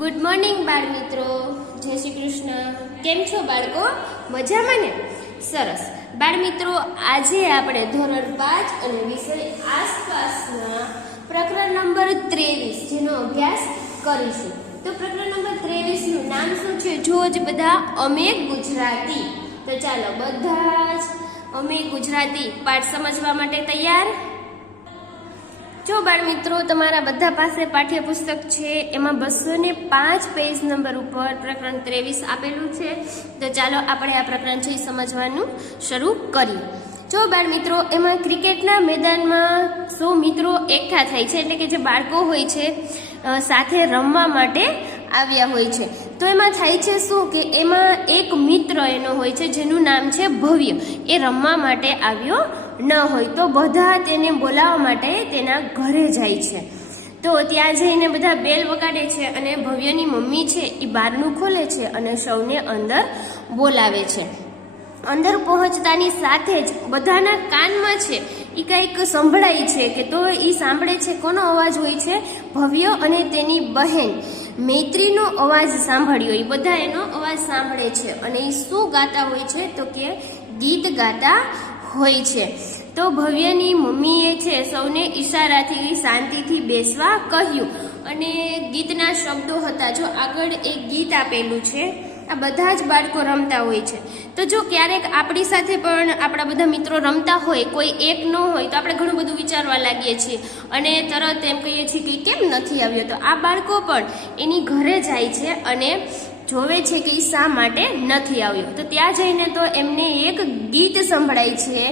Good morning બાળ મિત્રો, જય શ્રી કૃષ્ણ. કેમ છો બાળકો? મજામાં ને? સરસ. બાળ મિત્રો, આજે આપણે ધોરણ 5 અને વિષય આસપાસના પ્રકરણ નંબર 23 જેનો અભ્યાસ કરીશું. તો પ્રકરણ નંબર 23 નું નામ શું છે? જો જ બધા અમે ગુજરાતી. તો ચાલો બધા જ અમે ગુજરાતી પાઠ સમજવા માટે તૈયાર? જો બાળ મિત્રો, તમારા બધા પાસે પાઠ્યપુસ્તક છે, એમાં 205 પેજ નંબર ઉપર પ્રકરણ 23 આપેલું છે. તો ચાલો આપણે આ પ્રકરણ છે સમજવાનું શરૂ કરીએ. જો બાળ મિત્રો, એમાં ક્રિકેટના મેદાનમાં 100 મિત્રો એકઠા થાય છે, એટલે કે જે બાળકો હોય છે સાથે રમવા માટે આવ્યા હોય છે. તો એમાં થાય છે શું કે એમાં એક મિત્ર એનો હોય છે જેનું નામ છે ભવ્ય. એ રમવા માટે આવ્યો ન હોય તો બધા તેને બોલાવવા માટે તેના ઘરે જાય છે. તો ત્યાં જઈને બધા બેલ વગાડે છે અને ભવ્યની મમ્મી છે એ બારણું ખોલે છે અને સૌને અંદર બોલાવે છે. અંદર પહોંચતાની સાથે જ બધાના કાનમાં છે એ કંઈક સંભળાય છે કે તો એ સાંભળે છે. કોનો અવાજ હોય છે? ભવ્ય અને તેની બહેન મૈત્રીનો અવાજ સાંભળ્યો. એ બધા એનો અવાજ સાંભળે છે અને એ શું ગાતા હોય છે? તો કે ગીત ગાતા હોય છે. તો ભવ્યની મમ્મીએ છે સૌને ઈશારાથી શાંતિથી બેસવા કહ્યું અને ગીતના શબ્દો હતા. જો આગળ એક ગીત આપેલું છે. આ બધા જ બાળકો રમતા હોય છે. તો જો ક્યારેક આપણી સાથે પણ આપણા બધા મિત્રો રમતા હોય, કોઈ એક ન હોય, તો આપણે ઘણું બધું વિચારવા લાગીએ છીએ અને તરત એમ કહીએ છીએ કે કેમ નથી આવ્યો. તો આ બાળકો પણ એની ઘરે જાય છે અને જોવે છે કે એ શા માટે નથી આવ્યો. તો ત્યાં જઈને તો એમને એક ગીત સંભળાય છે.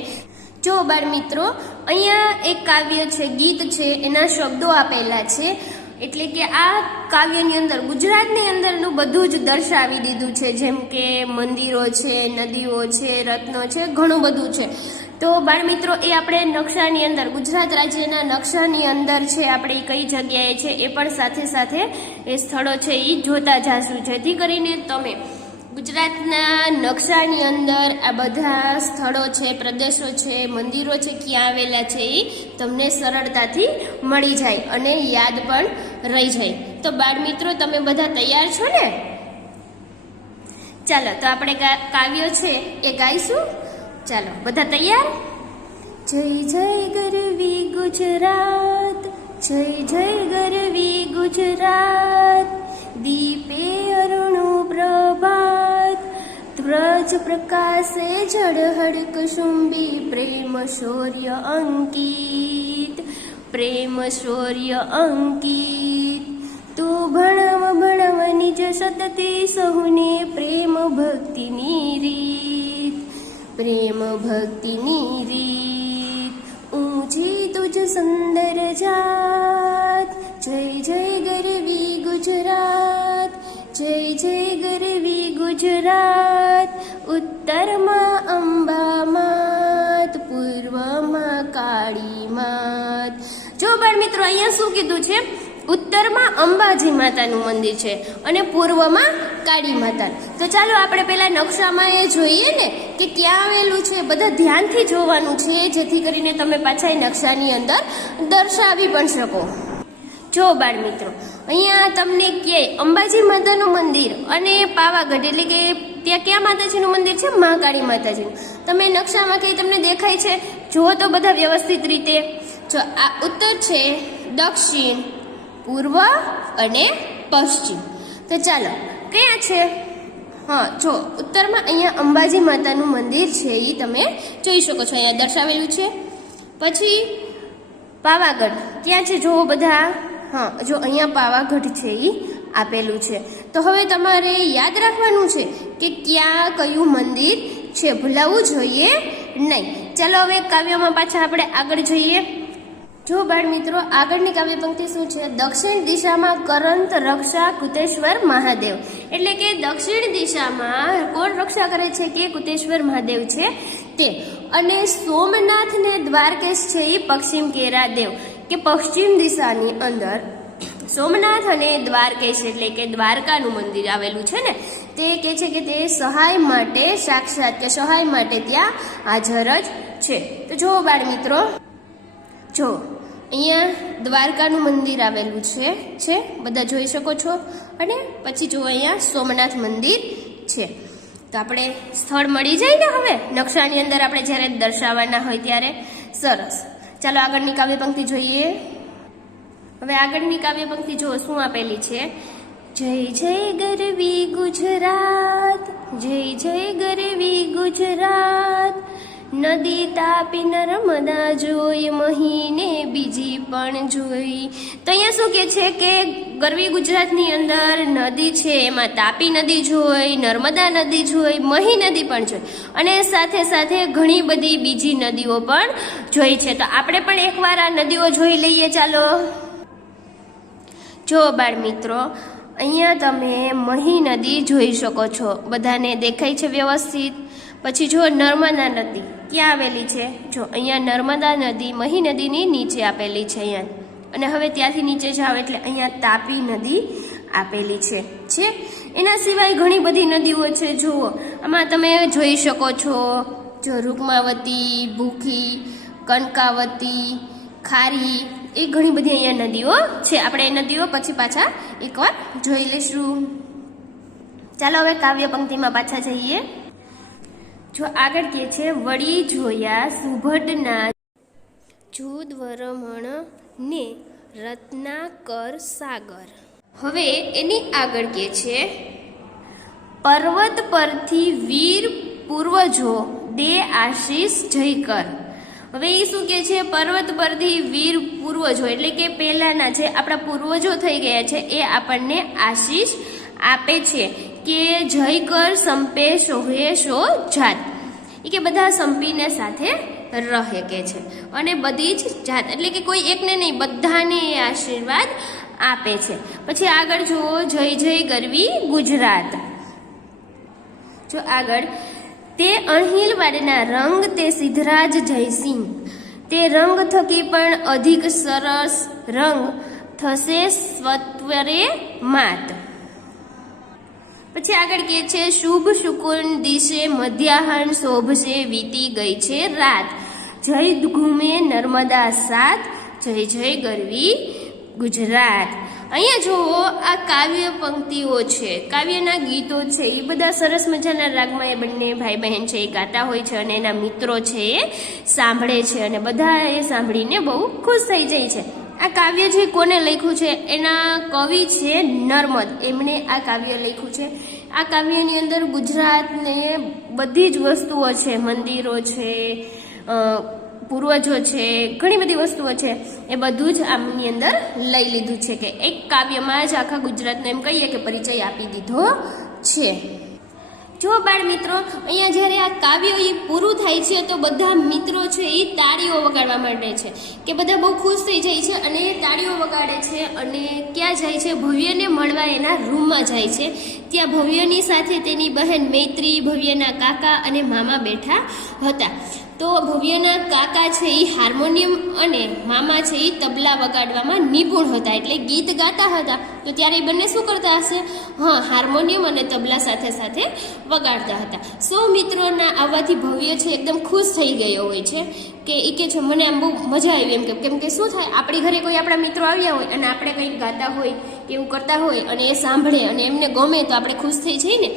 જો બાળ મિત્રો, અહીંયા એક કાવ્ય છે, ગીત છે, એના શબ્દો આપેલા છે. એટલે કે આ કાવ્યની અંદર ગુજરાતની અંદરનું બધું જ દર્શાવી દીધું છે. જેમ કે મંદિરો છે, નદીઓ છે, રત્નો છે, ઘણું બધું છે. તો બાળ મિત્રો, એ આપણે નકશાની અંદર, ગુજરાત રાજ્યના નકશાની અંદર છે, આપણે કઈ જગ્યાએ છે એ પણ સાથે સાથે એ સ્થળો છે એ જોતા જાશું, જેથી કરીને તમે ગુજરાતના નકશાની અંદર આ બધા સ્થળો છે, પ્રદેશો છે, મંદિરો છે, ક્યાં આવેલા છે એ તમને સરળતાથી મળી જાય અને યાદ પણ રહી જાય. તો બાળ મિત્રો, તમે બધા તૈયાર છો ને? ચાલો, તો આપણે કાવ્ય છે એ ગાઈશું. ચાલો, બધા તૈયાર? જય જય ગરવી ગુજરાત, જય જય ગરવી ગુજરાત, દીપે અરુણો પ્રભાત, વ્રજ પ્રકાશે ઝળહળ કુસુંબી, પ્રેમ શૌર્ય અંકિત, પ્રેમ શૌર્ય અંકિત. તું ભણવ ભણવ નિજ સતતી, સહુને પ્રેમ ભક્તિની રીત, પ્રેમ ભક્તિની રીત. ઊંચી તુજ સુંદર જાત, જય જય ગરવી ગુજરાત, જય જય ગરવી ગુજરાત. ઉત્તરમાં અંબા માત, પૂર્વમાં કાળી માત. જો બાળ મિત્રો, અહીંયા શું કીધું છે? ઉત્તરમાં અંબાજી માતાનું મંદિર છે અને પૂર્વમાં કાળી માતા. તો ચાલો આપણે પેલા નકશામાં એ જોઈએ ને કે ક્યાં આવેલું છે. બધા ધ્યાનથી જોવાનું છે, જેથી કરીને તમે પાછા નકશાની અંદર દર્શાવી પણ શકો. જો બાળ મિત્રો, અહીંયા તમને ક્યાંય અંબાજી માતાનું મંદિર અને પાવાગઢ, એટલે કે ત્યાં ક્યાં માતાજીનું મંદિર છે? મહાકાળી માતાજીનું. તમે નકશામાં કઈ તમને દેખાય છે? જુઓ તો બધા વ્યવસ્થિત રીતે. જો આ ઉત્તર છે, દક્ષિણ, પૂર્વ અને પશ્ચિમ. તો ચાલો, ક્યાં છે? હા, જો ઉત્તરમાં અહીંયા અંબાજી માતાનું મંદિર છે એ તમે જોઈ શકો છો, અહીંયા દર્શાવેલું છે. પછી પાવાગઢ ત્યાં છે, જો બધા. હા, જો અહીંયા પાવાગઢ છે એ આપેલું છે. તો હવે તમારે યાદ રાખવાનું છે કે ક્યાં કયું મંદિર છે, ભૂલાવવું જોઈએ નહીં. ચાલો હવે કાવ્યમાં પાછા આપણે આગળ જઈએ. જો બાળ મિત્રો, આગળની કાવ્ય પંક્તિ શું છે? દક્ષિણ દિશામાં કરંત રક્ષા કુતેશ્વર મહાદેવ. એટલે કે દક્ષિણ દિશામાં કોણ રક્ષા કરે છે? કે કુતેશ્વર મહાદેવ છે તે. અને સોમનાથ ને દ્વારકેશ છે એ પશ્ચિમ કેરા દેવ, કે પશ્ચિમ દિશાની અંદર સોમનાથ અને દ્વારકેશ, એટલે કે દ્વારકાનું મંદિર આવેલું છે ને, તે કહે છે કે તે સહાય માટે સાક્ષાત કે સહાય માટે ત્યાં હાજર જ છે. તો જો બાળ મિત્રો, જો અહીંયા દ્વારકાનું મંદિર આવેલું છે બધા જોઈ શકો છો. અને પછી જો અહીંયા સોમનાથ મંદિર છે. તો આપણે સ્થળ મળી જાય ને હવે નકશાની અંદર આપણે જ્યારે દર્શાવવાના હોય ત્યારે. સરસ, ચાલો આગળની કાવ્ય પંક્તિ જોઈએ. હવે આગળની કાવ્ય પંક્તિ જો શું આપેલી છે. જય જય ગરવી ગુજરાત, જય જય ગરવી ગુજરાત, નદી તાપી નર્મદા જોઈ, મહીને બીજી પણ જોઈ. તો અહીંયા શું કે છે કે ગરવી ગુજરાતની અંદર નદી છે, એમાં તાપી નદી જોઈ, નર્મદા નદી જોઈ, મહી નદી પણ જોઈ, અને સાથે સાથે ઘણી બધી બીજી નદીઓ પણ જોઈ છે. તો આપણે પણ એકવાર આ નદીઓ જોઈ લઈએ. ચાલો જો બાળ મિત્રો, અહીંયા તમે મહી નદી જોઈ શકો છો, બધાને દેખાય છે વ્યવસ્થિત. પછી જો નર્મદા નદી ક્યાં આવેલી છે, જો અહીંયા નર્મદા નદી મહી નદીની નીચે આપેલી છે અહીંયા. અને હવે ત્યાંથી નીચે જાઓ એટલે અહીંયા તાપી નદી આપેલી છે. એના સિવાય ઘણી બધી નદીઓ છે. જુઓ આમાં તમે જોઈ શકો છો, જો રૂકમાવતી, ભૂખી, કનકાવતી, ખારી, એ ઘણી બધી અહીંયા નદીઓ છે. આપણે એ નદીઓ પછી પાછા એકવાર જોઈ લઈશું. ચાલો હવે કાવ્ય પંક્તિમાં પાછા જઈએ. જો આગળ કે છે, વળી જોયા સુભટના જુદવરમણ ને રત્નાકર સાગર. હવે એની આગળ કે છે, પર્વત પરથી વીર પૂર્વજો દે આશીષ જયકર. હવે એ શું કે છે, પર્વત પરથી વીર પૂર્વજો એટલે કે પહેલાના જે આપણા પૂર્વજો થઈ ગયા છે એ આપણને આશીષ આપે છે કે જય કર સંપે શોહે શો જાત, એ કે બધા સંપીને સાથે રહે કે છે, અને બધી જ જાત એટલે કે કોઈ એકને નહીં બધાને એ આશીર્વાદ આપે છે. પછી આગળ જુઓ, જય જય ગરવી ગુજરાત. જો આગળ, તે અણહિલવાડના રંગ તે સિદ્ધરાજ જયસિંહ, તે રંગ થકી પણ અધિક સરસ રંગ થશે સ્વત્વરે માત. પછી આગળ કે છે, શુભ શુકુન દિશે મધ્યાહન શોભશે વીતી ગઈ છે રાત, જય ઘૂમે નર્મદા સાત, જય જય ગરવી ગુજરાત. અહીંયા જુઓ, આ કાવ્ય પંક્તિઓ છે, કાવ્યના ગીતો છે, એ બધા સરસ મજાના રાગમાં એ બંને ભાઈ બહેન છે એ ગાતા હોય છે, અને એના મિત્રો છે એ સાંભળે છે, અને બધા એ સાંભળીને બહુ ખુશ થઈ જાય છે. આ કાવ્ય જે કોને લખ્યું છે, એના કવિ છે નર્મદ, એમણે આ કાવ્ય લખ્યું છે. આ કાવ્યની અંદર ગુજરાતને બધી જ વસ્તુઓ છે, મંદિરો છે, પૂર્વજો છે, ઘણી બધી વસ્તુઓ છે, એ બધું જ આમની અંદર લઈ લીધું છે કે એક કાવ્યમાં જ આખા ગુજરાતનો એમ કહીએ કે પરિચય આપી દીધો છે. જો બાળ મિત્રો, અહીંયા જ્યારે આ કાવ્ય એ પૂરું થાય છે તો બધા મિત્રો છે એ તાળીઓ વગાડવા માંડે છે કે બધા બહુ ખુશ થઈ જાય છે અને તાળીઓ વગાડે છે. અને ક્યાં જાય છે? ભવ્યને મળવા એના રૂમમાં જાય છે. ત્યાં ભવ્યની સાથે તેની બહેન મૈત્રી, ભવ્યના કાકા અને મામા બેઠા હતા. તો ભવ્યના કાકા છે એ હાર્મોનિયમ અને મામા છે એ તબલા વગાડવામાં નિપુણ હતા, એટલે ગીત ગાતા હતા. તો ત્યારે એ બંને શું કરતા હશે? હા, હાર્મોનિયમ અને તબલા સાથે સાથે વગાડતા હતા. સૌ મિત્રોના આવવાથી ભવ્ય છે એકદમ ખુશ થઈ ગયો હોય છે કે એ કે છે મને આમ બહુ મજા આવી એમ, કેમ કે શું થાય, આપણી ઘરે કોઈ આપણા મિત્રો આવ્યા હોય અને આપણે કંઈક ગાતા હોય કે એવું કરતા હોય અને એ સાંભળે અને એમને ગમે તો આપણે ખુશ થઈ જઈએ ને.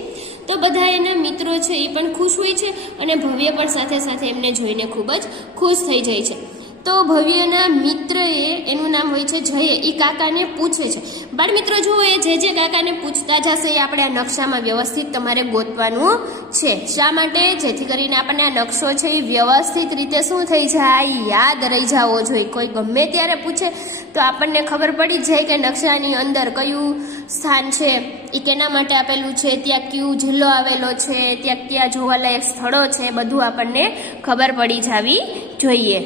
તો બધા એના મિત્રો છે એ પણ ખુશ હોય છે અને ભવ્ય પણ સાથે સાથે એમને જોઈને ખૂબ જ ખુશ થઈ જાય છે. તો ભવ્યના મિત્રએ, એનું નામ હોય છે જય, એ કાકાને પૂછે છે. બાળ મિત્રો જુઓ, એ જે કાકાને પૂછતા જશે એ આપણે આ નકશામાં વ્યવસ્થિત તમારે ગોતવાનું છે. શા માટે? જેથી કરીને આપણને આ નકશો છે એ વ્યવસ્થિત રીતે શું થઈ જાય, યાદ રહી જવો જોઈએ. કોઈ ગમે ત્યારે પૂછે તો આપણને ખબર પડી જાય કે નકશાની અંદર કયું સ્થાન છે, એ કેના માટે આપેલું છે, ત્યાં કયો જિલ્લો આવેલો છે, ત્યાં ક્યાં જોવાલાયક સ્થળો છે, બધું આપણને ખબર પડી જવી જોઈએ.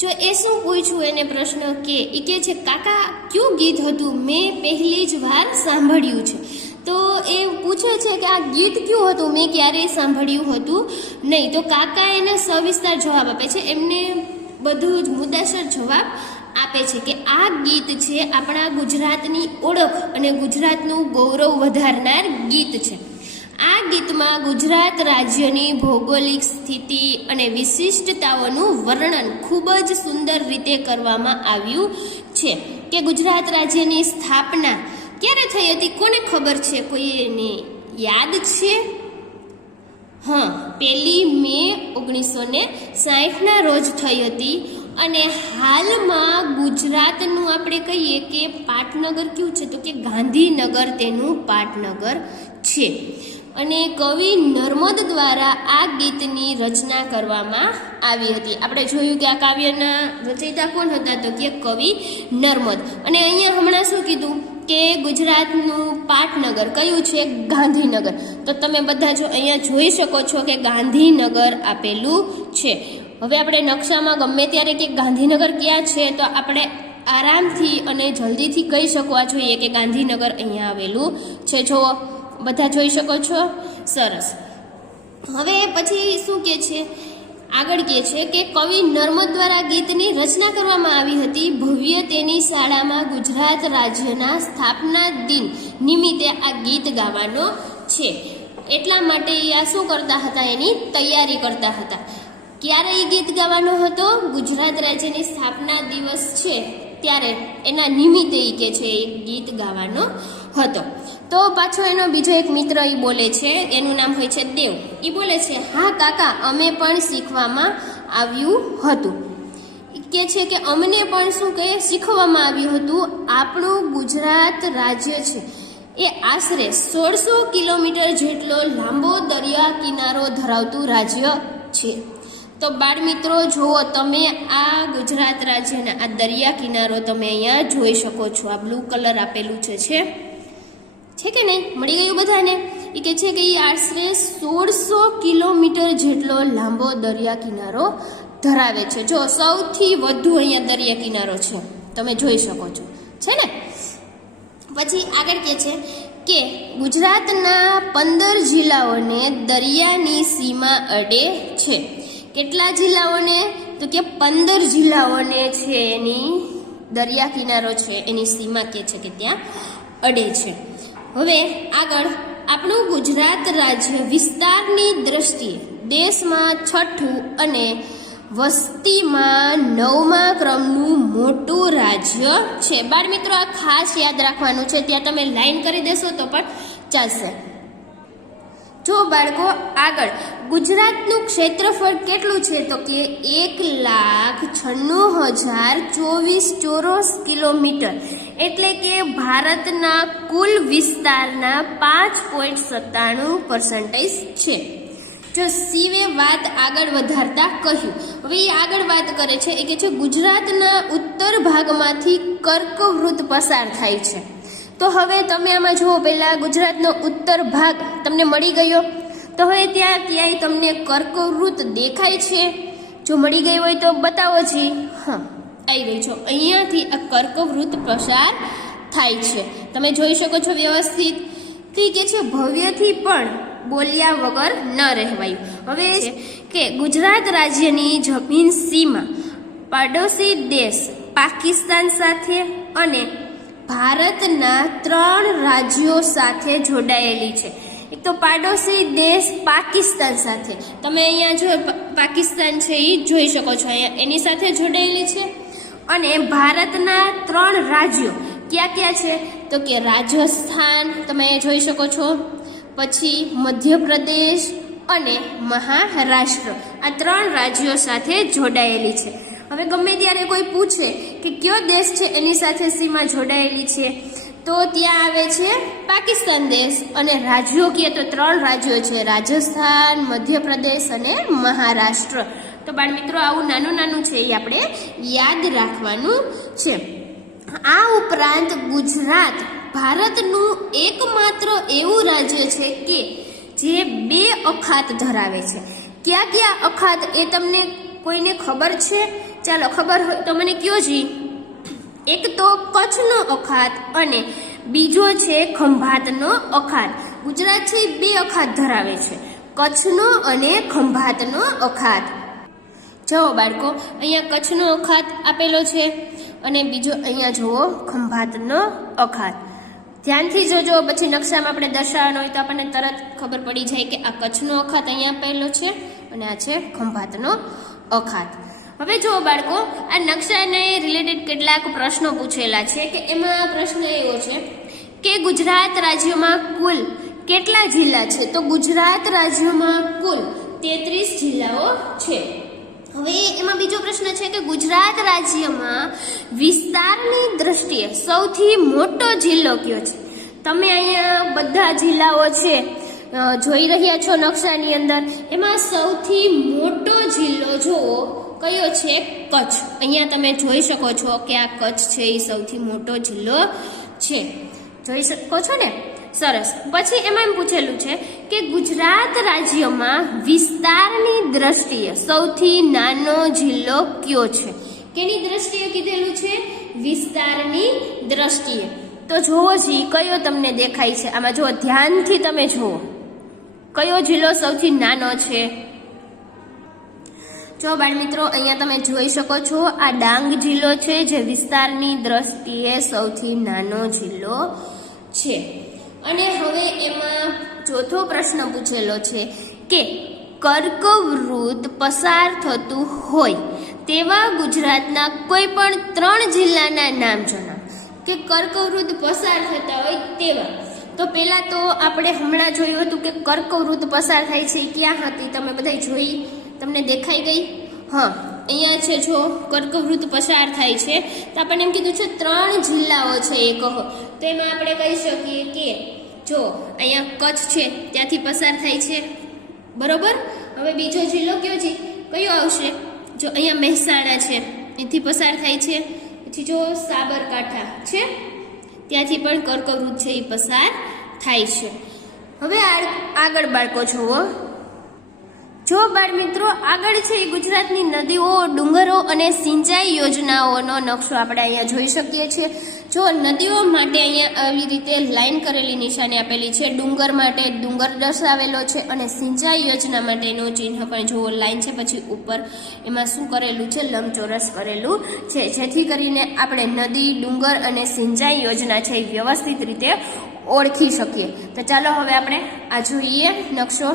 જો એ શું પૂછ્યું એને પ્રશ્ન કે એ કે છે કાકા કયું ગીત હતું, મેં પહેલી જ વાર સાંભળ્યું છે. તો એ પૂછે છે કે આ ગીત કયું હતું, મેં ક્યારેય સાંભળ્યું હતું નહીં. તો કાકા એને સવિસ્તાર જવાબ આપે છે, એમને બધું જ મુદ્દાસર જવાબ આપે છે કે આ ગીત છે આપણા ગુજરાતની ઓળખ અને ગુજરાતનું ગૌરવ વધારનાર ગીત છે. આ ગીતમાં ગુજરાત રાજ્યની ભૌગોલિક સ્થિતિ અને વિશિષ્ટતાઓનું વર્ણન ખૂબ જ સુંદર રીતે કરવામાં આવ્યું છે કે ગુજરાત રાજ્યની સ્થાપના ક્યારે થઈ હતી? કોને ખબર છે? કોઈને યાદ છે? હા, 1 મે 1960 રોજ થઈ હતી. અને હાલમાં ગુજરાતનું આપણે કહીએ કે પાટનગર કયું છે? તો કે ગાંધીનગર તેનું પાટનગર છે. અને કવિ નર્મદ દ્વારા આ ગીતની રચના કરવામાં આવી હતી. આપણે જોયું કે આ કાવ્યના રચયિતા કોણ હતા? તો કે કવિ નર્મદ. અને અહીંયા હમણાં શું કીધું કે ગુજરાતનું પાટનગર કયું છે? ગાંધીનગર. તો તમે બધા જો અહીંયા જોઈ શકો છો કે ગાંધીનગર આપેલું છે. હવે આપણે નકશામાં ગમે ત્યારે કે ગાંધીનગર ક્યાં છે તો આપણે આરામથી અને જલ્દીથી કહી શકવા જોઈએ કે ગાંધીનગર અહીંયા આવેલું છે. જો બધા જોઈ શકો છો? સરસ. હવે પછી શું કે છે? આગળ કહે છે કે કવિ નર્મદ દ્વારા ગીતની રચના કરવામાં આવી હતી. ભવ્ય તેની શાળામાં ગુજરાત રાજ્યના સ્થાપના દિન નિમિત્તે આ ગીત ગાવાનો છે. એટલા માટે આ શું કરતા હતા? એની તૈયારી કરતા હતા. ક્યારે એ ગીત ગાવાનો હતો? ગુજરાત રાજ્યની સ્થાપના દિવસ છે ત્યારે એના નિમિત્તે એ કે છે એ ગીત ગાવાનો હતો. તો પાછો એનો બીજો એક મિત્ર એ બોલે છે, એનું નામ હોય છે દેવ. એ બોલે છે, હા કાકા, અમે પણ શીખવામાં આવ્યું હતું. કે છે કે અમને પણ શું કહે? શીખવામાં આવ્યું હતું. આપણું ગુજરાત રાજ્ય છે એ આશરે 1600 કિલોમીટર જેટલો લાંબો દરિયા કિનારો ધરાવતું રાજ્ય છે. તો બાળ મિત્રો જુઓ, તમે આ ગુજરાત રાજ્યના આ દરિયા કિનારો તમે અહીંયા જોઈ શકો છો. આ બ્લુ કલર આપેલું છે કે નહીં? મળી ગયું બધાને? એ કે છે કે એ આશરે 1600 કિલોમીટર જેટલો લાંબો દરિયા કિનારો ધરાવે છે. જો સૌથી વધુ અહીંયા દરિયા કિનારો છે, તમે જોઈ શકો છો, છે ને? પછી આગળ કે છે કે ગુજરાતના 15 જિલ્લાઓને દરિયાની સીમા અડે છે. કેટલા જિલ્લાઓને? તો કે 15 જિલ્લાઓને છે એની દરિયા કિનારો છે, એની સીમા કે છે કે ત્યાં અડે છે. હવે આગળ, આપણું ગુજરાત રાજ્ય વિસ્તારની દ્રષ્ટિએ દેશમાં 6થું અને વસ્તીમાં 9મા ક્રમનું મોટું રાજ્ય છે. બાળ મિત્રો આ ખાસ યાદ રાખવાનું છે. ત્યાં તમે લાઈન કરી દેશો તો પણ ચાલશે. જો બાળકો આગળ, ગુજરાતનું ક્ષેત્રફળ કેટલું છે? તો કે 1,96,024 ચોરસ કિલોમીટર, એટલે કે ભારતના કુલ વિસ્તારના 5.97% છે. જો શિવે વાત આગળ વધારતા કહ્યું. હવે એ આગળ વાત કરે છે, એ કે છે ગુજરાતના ઉત્તર ભાગમાંથી કર્કવૃત પસાર થાય છે. તો હવે તમે આમાં જુઓ, પહેલા ગુજરાતનો ઉત્તર ભાગ તમને મળી ગયો. તો હવે ત્યાં ક્યાંય તમને કર્કવૃત દેખાય છે? જો મળી ગઈ હોય તો બતાવો જી. હા, આવી ગઈ છો. અહીંયાથી આ કર્કવૃત પસાર થાય છે, તમે જોઈ શકો છો વ્યવસ્થિત. ઠીક છે. ભવ્યથી પણ બોલ્યા વગર ન રહેવાયું. હવે છે કે ગુજરાત રાજ્યની જમીન સીમા પાડોશી દેશ પાકિસ્તાન સાથે અને ભારતના 3 રાજ્યો સાથે જોડાયેલી છે. એક તો પાડોશી દેશ પાકિસ્તાન સાથે, તમે અહીંયા જો પાકિસ્તાન છે એ જોઈ શકો છો, અહીંયા એની સાથે જોડાયેલી છે. અને ભારતના 3 રાજ્યો ક્યાં ક્યાં છે? તો કે રાજસ્થાન તમે જોઈ શકો છો, પછી મધ્યપ્રદેશ અને મહારાષ્ટ્ર, આ 3 રાજ્યો સાથે જોડાયેલી છે. હવે ગમે ત્યારે કોઈ પૂછે કે કયો દેશ છે એની સાથે સીમા જોડાયેલી છે, તો ત્યાં આવે છે પાકિસ્તાન દેશ. અને રાજ્યો કહીએ તો 3 રાજ્યો છે, રાજસ્થાન, મધ્યપ્રદેશ અને મહારાષ્ટ્ર. તો બાળ મિત્રો આવું નાનું નાનું છે એ આપણે યાદ રાખવાનું છે. આ ઉપરાંત ગુજરાત ભારતનું એકમાત્ર એવું રાજ્ય છે કે જે 2 અખાત ધરાવે છે. ક્યાં ક્યાં અખાત એ તમને કોઈને ખબર છે? ચાલો ખબર હોય તો મને કયો જી. એક તો કચ્છનો અખાત અને બીજો છે ખંભાતનો અખાત. ગુજરાત છે 2 અખાત ધરાવે છે, કચ્છનો અને ખંભાતનો અખાત. જુઓ બાળકો, અહીંયા કચ્છનો અખાત આપેલો છે અને બીજો અહીંયા જુઓ ખંભાતનો અખાત. ધ્યાનથી જોજો, પછી નકશામાં આપણે દર્શાવવાનો હોય તો આપણને તરત ખબર પડી જાય કે આ કચ્છનો અખાત અહીંયા આપેલો છે અને આ છે ખંભાતનો અખાત. હવે જુઓ બાળકો, આ નકશાને રિલેટેડ કેટલાક પ્રશ્નો પૂછેલા છે કે એમાં પ્રશ્ન એવો છે કે ગુજરાત રાજ્યમાં કુલ કેટલા જિલ્લા છે? તો ગુજરાત રાજ્યમાં કુલ 33 જિલ્લાઓ છે. હવે એમાં બીજો પ્રશ્ન છે કે ગુજરાત રાજ્યમાં વિસ્તારની દ્રષ્ટિએ સૌથી મોટો જિલ્લો કયો છે? તમે અહીંયા બધા જિલ્લાઓ છે જોઈ રહ્યા છો નકશાની અંદર. એમાં સૌથી મોટો જિલ્લો જુઓ કયો છે? કચ્છ. અહીંયા તમે જોઈ શકો છો કે આ કચ્છ છે એ સૌથી મોટો જિલ્લો છે. જોઈ શકો છો ને? સરસ. પછી એમાં એમ પૂછેલું છે કે ગુજરાત રાજ્યમાં વિસ્તારની દ્રષ્ટિએ સૌથી નાનો જિલ્લો કયો છે? કેની દ્રષ્ટિએ કીધેલું છે? વિસ્તારની દ્રષ્ટિએ. તો જોવો જી કયો તમને દેખાય છે આમાં. જો ધ્યાનથી તમે જુઓ કયો જિલ્લો સૌથી નાનો છે. જો બાળ મિત્રો અહીંયા તમે જોઈ શકો છો આ ડાંગ જિલ્લો છે જે વિસ્તારની દ્રષ્ટિએ સૌથી નાનો જિલ્લો છે. અને હવે એમાં ચોથો પ્રશ્ન પૂછેલો છે કે કર્કવૃત પસાર થતું હોય તેવા ગુજરાતના કોઈ પણ 3 જિલ્લાના નામ જણાવો. કે કર્કવૃત પસાર થતા હોય તેવા. તો પહેલા તો આપણે હમણાં જોયું હતું કે કર્કવૃત પસાર થાય છે ક્યાં હતી? તમે બધા જોઈ? તમને દેખાઈ ગઈ? હા, અહીંયા છે જો કર્કવૃત પસાર થાય છે. તો આપણને એમ કીધું છે 3 જિલ્લાઓ છે એ કહો. તો એમાં આપણે કહી શકીએ કે જો અહીંયા કચ્છ છે ત્યાંથી પસાર થાય છે, બરોબર. હવે બીજો જિલ્લો કયો આવશે? જો અહીંયા મહેસાણા છે એથી પસાર થાય છે. પછી જો સાબરકાંઠા છે ત્યાંથી પણ કર્કવૃત છે એ પસાર થાય છે. હવે આગળ બાળકો જુઓ. જો બાળ મિત્રો આગળ છે એ ગુજરાતની નદીઓ, ડુંગરો અને સિંચાઈ યોજનાઓનો નકશો આપણે અહીંયા જોઈ શકીએ છીએ. જો નદીઓ માટે અહીંયા આવી રીતે લાઈન કરેલી નિશાની આપેલી છે. ડુંગર માટે ડુંગર દર્શાવેલો છે અને સિંચાઈ યોજના માટેનું ચિહ્ન પણ જો લાઈન છે. પછી ઉપર એમાં શું કરેલું છે? લંબચોરસ કરેલું છે, જેથી કરીને આપણે નદી, ડુંગર અને સિંચાઈ યોજના છે એ વ્યવસ્થિત રીતે ઓળખી શકીએ. તો ચાલો હવે આપણે આ જોઈએ નકશો.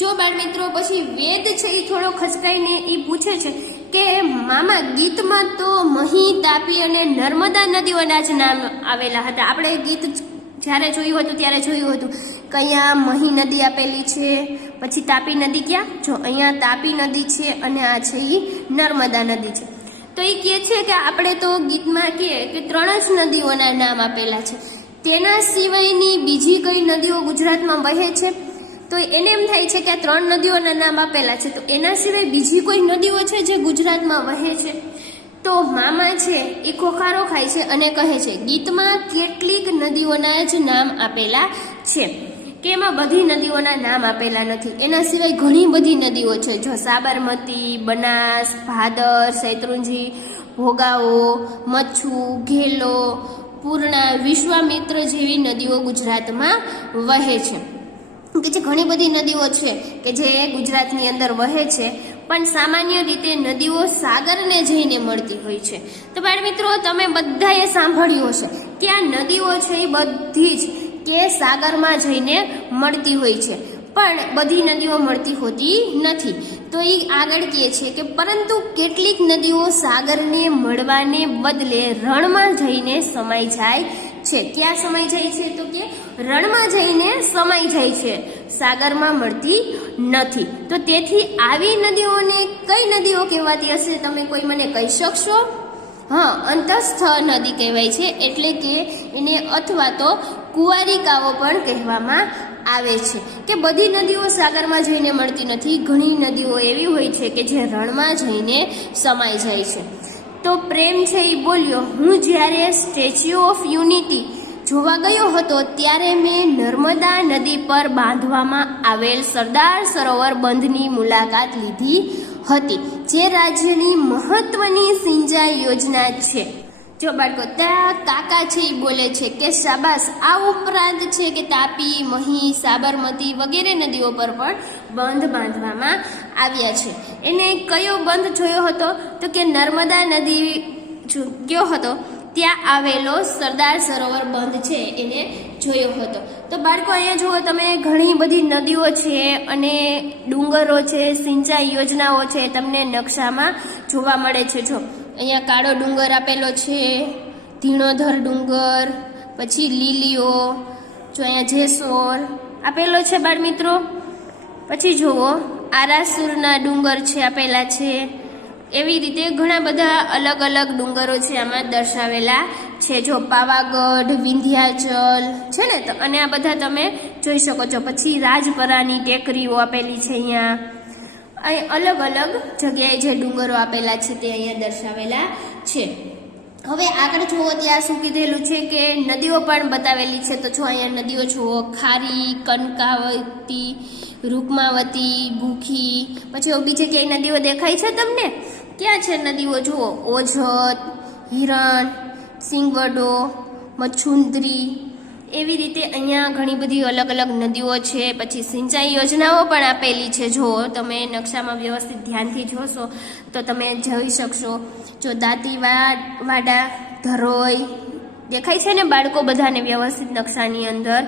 જો બાળ મિત્રો પછી વેદ છે એ થોડો ખચકાઈને એ પૂછે છે કે મામા ગીતમાં તો મહી, તાપી અને નર્મદા નદીઓના જ નામ આવેલા હતા. આપણે ગીત જ્યારે જોયું હતું ત્યારે જોયું હતું કે અહીંયા મહી નદી આપેલી છે, પછી તાપી નદી ક્યાં? જો અહીંયા તાપી નદી છે અને આ છે એ નર્મદા નદી છે. તો એ કહે છે કે આપણે તો ગીતમાં કહે કે 3 જ નદીઓના નામ આપેલા છે. તેના સિવાયની બીજી કઈ નદીઓ ગુજરાતમાં વહે છે? તો એને એમ થાય છે કે આ 3 નદીઓના નામ આપેલા છે, તો એના સિવાય બીજી કોઈ નદીઓ છે જે ગુજરાતમાં વહે છે? તો મામા છે એ ખોખારો ખાય છે અને કહે છે ગીતમાં કેટલીક નદીઓના જ નામ આપેલા છે, કે એમાં બધી નદીઓના નામ આપેલા નથી. એના સિવાય ઘણી બધી નદીઓ છે. જો સાબરમતી, બનાસ, ભાદર, શેત્રુંજી, ભોગાવો, મચ્છુ, ઘેલો, પૂર્ણા, વિશ્વામિત્ર જેવી નદીઓ ગુજરાતમાં વહે છે. કે જે ઘણી બધી નદીઓ છે કે જે ગુજરાતની અંદર વહે છે, પણ સામાન્ય રીતે નદીઓ સાગરને જઈને મળતી હોય છે. તો બાળ મિત્રો તમે બધાએ સાંભળ્યું હશે કે આ નદીઓ છે એ બધી જ કે સાગરમાં જઈને મળતી હોય છે, પણ બધી નદીઓ મળતી હોતી નથી. તો એ આગળ કહે છે કે પરંતુ કેટલીક નદીઓ સાગરને મળવાને બદલે રણમાં જઈને સમાઈ જાય છે. ક્યાં સમાઈ જાય છે? તો કે રણમાં જઈને સમાઈ જાય છે, સાગરમાં મળતી નથી. તો તેથી આવી નદીઓને કઈ નદીઓ કહેવાતી હશે? તમે કોઈ મને કહી શકશો? હા, અંતસ્થ નદી કહેવાય છે, એટલે કે એને અથવા તો કુંવારિકાઓ પણ કહેવામાં આવે છે. કે બધી નદીઓ સાગરમાં જઈને મળતી નથી, ઘણી નદીઓ એવી હોય છે કે જે રણમાં જઈને સમાઈ જાય છે. તો પ્રેમ છે એ બોલ્યો, હું જ્યારે સ્ટેચ્યુ ઓફ યુનિટી જોવા ગયો હતો ત્યારે મેં નર્મદા નદી પર બાંધવામાં આવેલ સરદાર સરોવર બંધની મુલાકાત લીધી હતી, જે રાજ્યની મહત્વની સિંચાઈ યોજના છે. જો બાળકો ત્યાં કાકા છે એ બોલે છે કે શાબાશ. આ ઉપરાંત છે કે તાપી, મહી, સાબરમતી વગેરે નદીઓ પર પણ બંધ બાંધવામાં આવ્યા છે. એને કયો બંધ જોયો હતો? તો કે નર્મદા નદી ગયો હતો ત્યાં આવેલો સરદાર સરોવર બંધ છે એને જોયો હતો. તો બાળકો અહીંયા જુઓ તમે, ઘણી બધી નદીઓ છે અને ડુંગરો છે, સિંચાઈ યોજનાઓ છે તમને નકશામાં જોવા મળે છે. જો અહીંયા કાળો ડુંગર આપેલો છે, ધીણોધર ડુંગર, પછી લીલીઓ, જો અહીંયા જેસોર આપેલો છે બાળ મિત્રો. પછી જુઓ આરાસુરના ડુંગર છે આપેલા છે. એવી રીતે ઘણા બધા અલગ અલગ ડુંગરો છે આમાં દર્શાવેલા છે. જો પાવાગઢ, વિંધ્યાચલ છે ને, તો અને આ બધા તમે જોઈ શકો છો. પછી રાજપરાની ટેકરીઓ આપેલી છે અહીંયા. અહીં અલગ અલગ જગ્યાએ જે ડુંગરો આપેલા છે તે અહીંયા દર્શાવેલા છે. હવે આગળ જુઓ ત્યાં શું કીધેલું છે કે નદીઓ પણ બતાવેલી છે. તો જો અહીંયા નદીઓ જુઓ, ખારી, કનકાવતી, રૂકમાવતી, ભૂખી. પછી બીજે ક્યાંય નદીઓ દેખાય છે તમને? ક્યાં છે નદીઓ? જુઓ, ઓઝત, હિરણ, સિંગવડો, મચ્છુંદરી. એવી રીતે અહીંયા ઘણી બધી અલગ અલગ નદીઓ છે. પછી સિંચાઈ યોજનાઓ પણ આપેલી છે. જો તમે નકશામાં વ્યવસ્થિત ધ્યાનથી જોશો તો તમે જોઈ શકશો. જો દાંતીવાડા, ધરોઈ દેખાય છે ને બાળકો બધાને વ્યવસ્થિત નકશાની અંદર.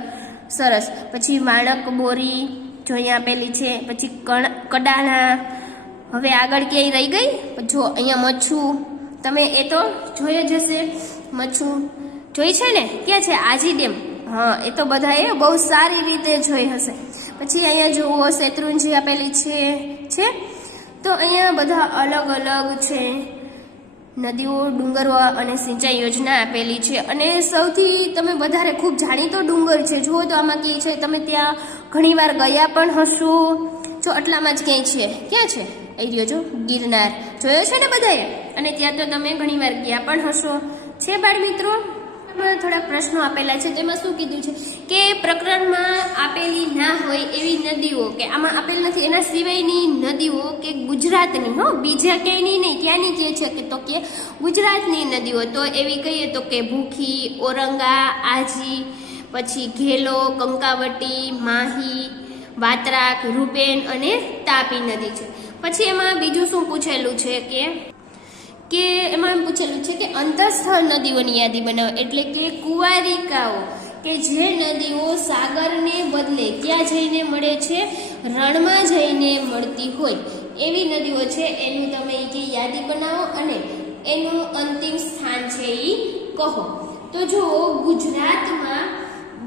સરસ. પછી વાણક બોરી જો અહીંયા આપેલી છે. પછી કડાણા. હવે આગળ ક્યાંય રહી ગઈ? જો અહીંયા મચ્છુ, તમે એ તો જોઈ જ હશે. મચ્છુ જોઈ છે ને? ક્યાં છે? આજી ડેમ. હા, એ તો બધાએ બહુ સારી રીતે જોઈ હશે. પછી અહીંયા જુઓ શેત્રુંજી આપેલી છે. તો અહીંયા બધા અલગ અલગ છે નદીઓ, ડુંગરો અને સિંચાઈ યોજના આપેલી છે. અને સૌથી તમે વધારે ખૂબ જાણીતો ડુંગર છે. જુઓ તો આમાં કહે છે તમે ત્યાં ઘણીવાર ગયા પણ હશો. જો આટલામાં જ ક્યાંય છે. ક્યાં છે? અહીં રહ્યો જો, ગિરનાર. જોયો છે ને બધાએ? અને ત્યાં તો તમે ઘણીવાર ગયા પણ હશો. છે બાળ મિત્રો? થોડા પ્રશ્નો આપેલા છે. તેમાં શું કીધું છે કે પ્રકરણમાં આપેલી ના હોય એવી નદીઓ, કે આમાં આપેલ નથી એના સિવાયની નદીઓ કે ગુજરાતની, બીજા ક્યાંયની નહીં, ક્યાંની કહે છે કે તો કે ગુજરાતની નદીઓ. તો એવી કહીએ તો કે ભૂખી, ઔરંગા, આજી, પછી ઘેલો, કંકાવટી, માહી, વાત્રાક, રૂપેન અને તાપી નદી છે. પછી એમાં બીજું શું પૂછેલું છે કે એમાં એમ પૂછેલું છે કે અંતઃસ્થળ નદીઓની યાદી બનાવો. એટલે કે કુંવારિકાઓ, કે જે નદીઓ સાગરને બદલે ક્યાં જઈને મળે છે? રણમાં જઈને મળતી હોય એવી નદીઓ છે. એનું તમે કે યાદી બનાવો અને એનું અંતિમ સ્થાન છે એ કહો. તો જો ગુજરાતમાં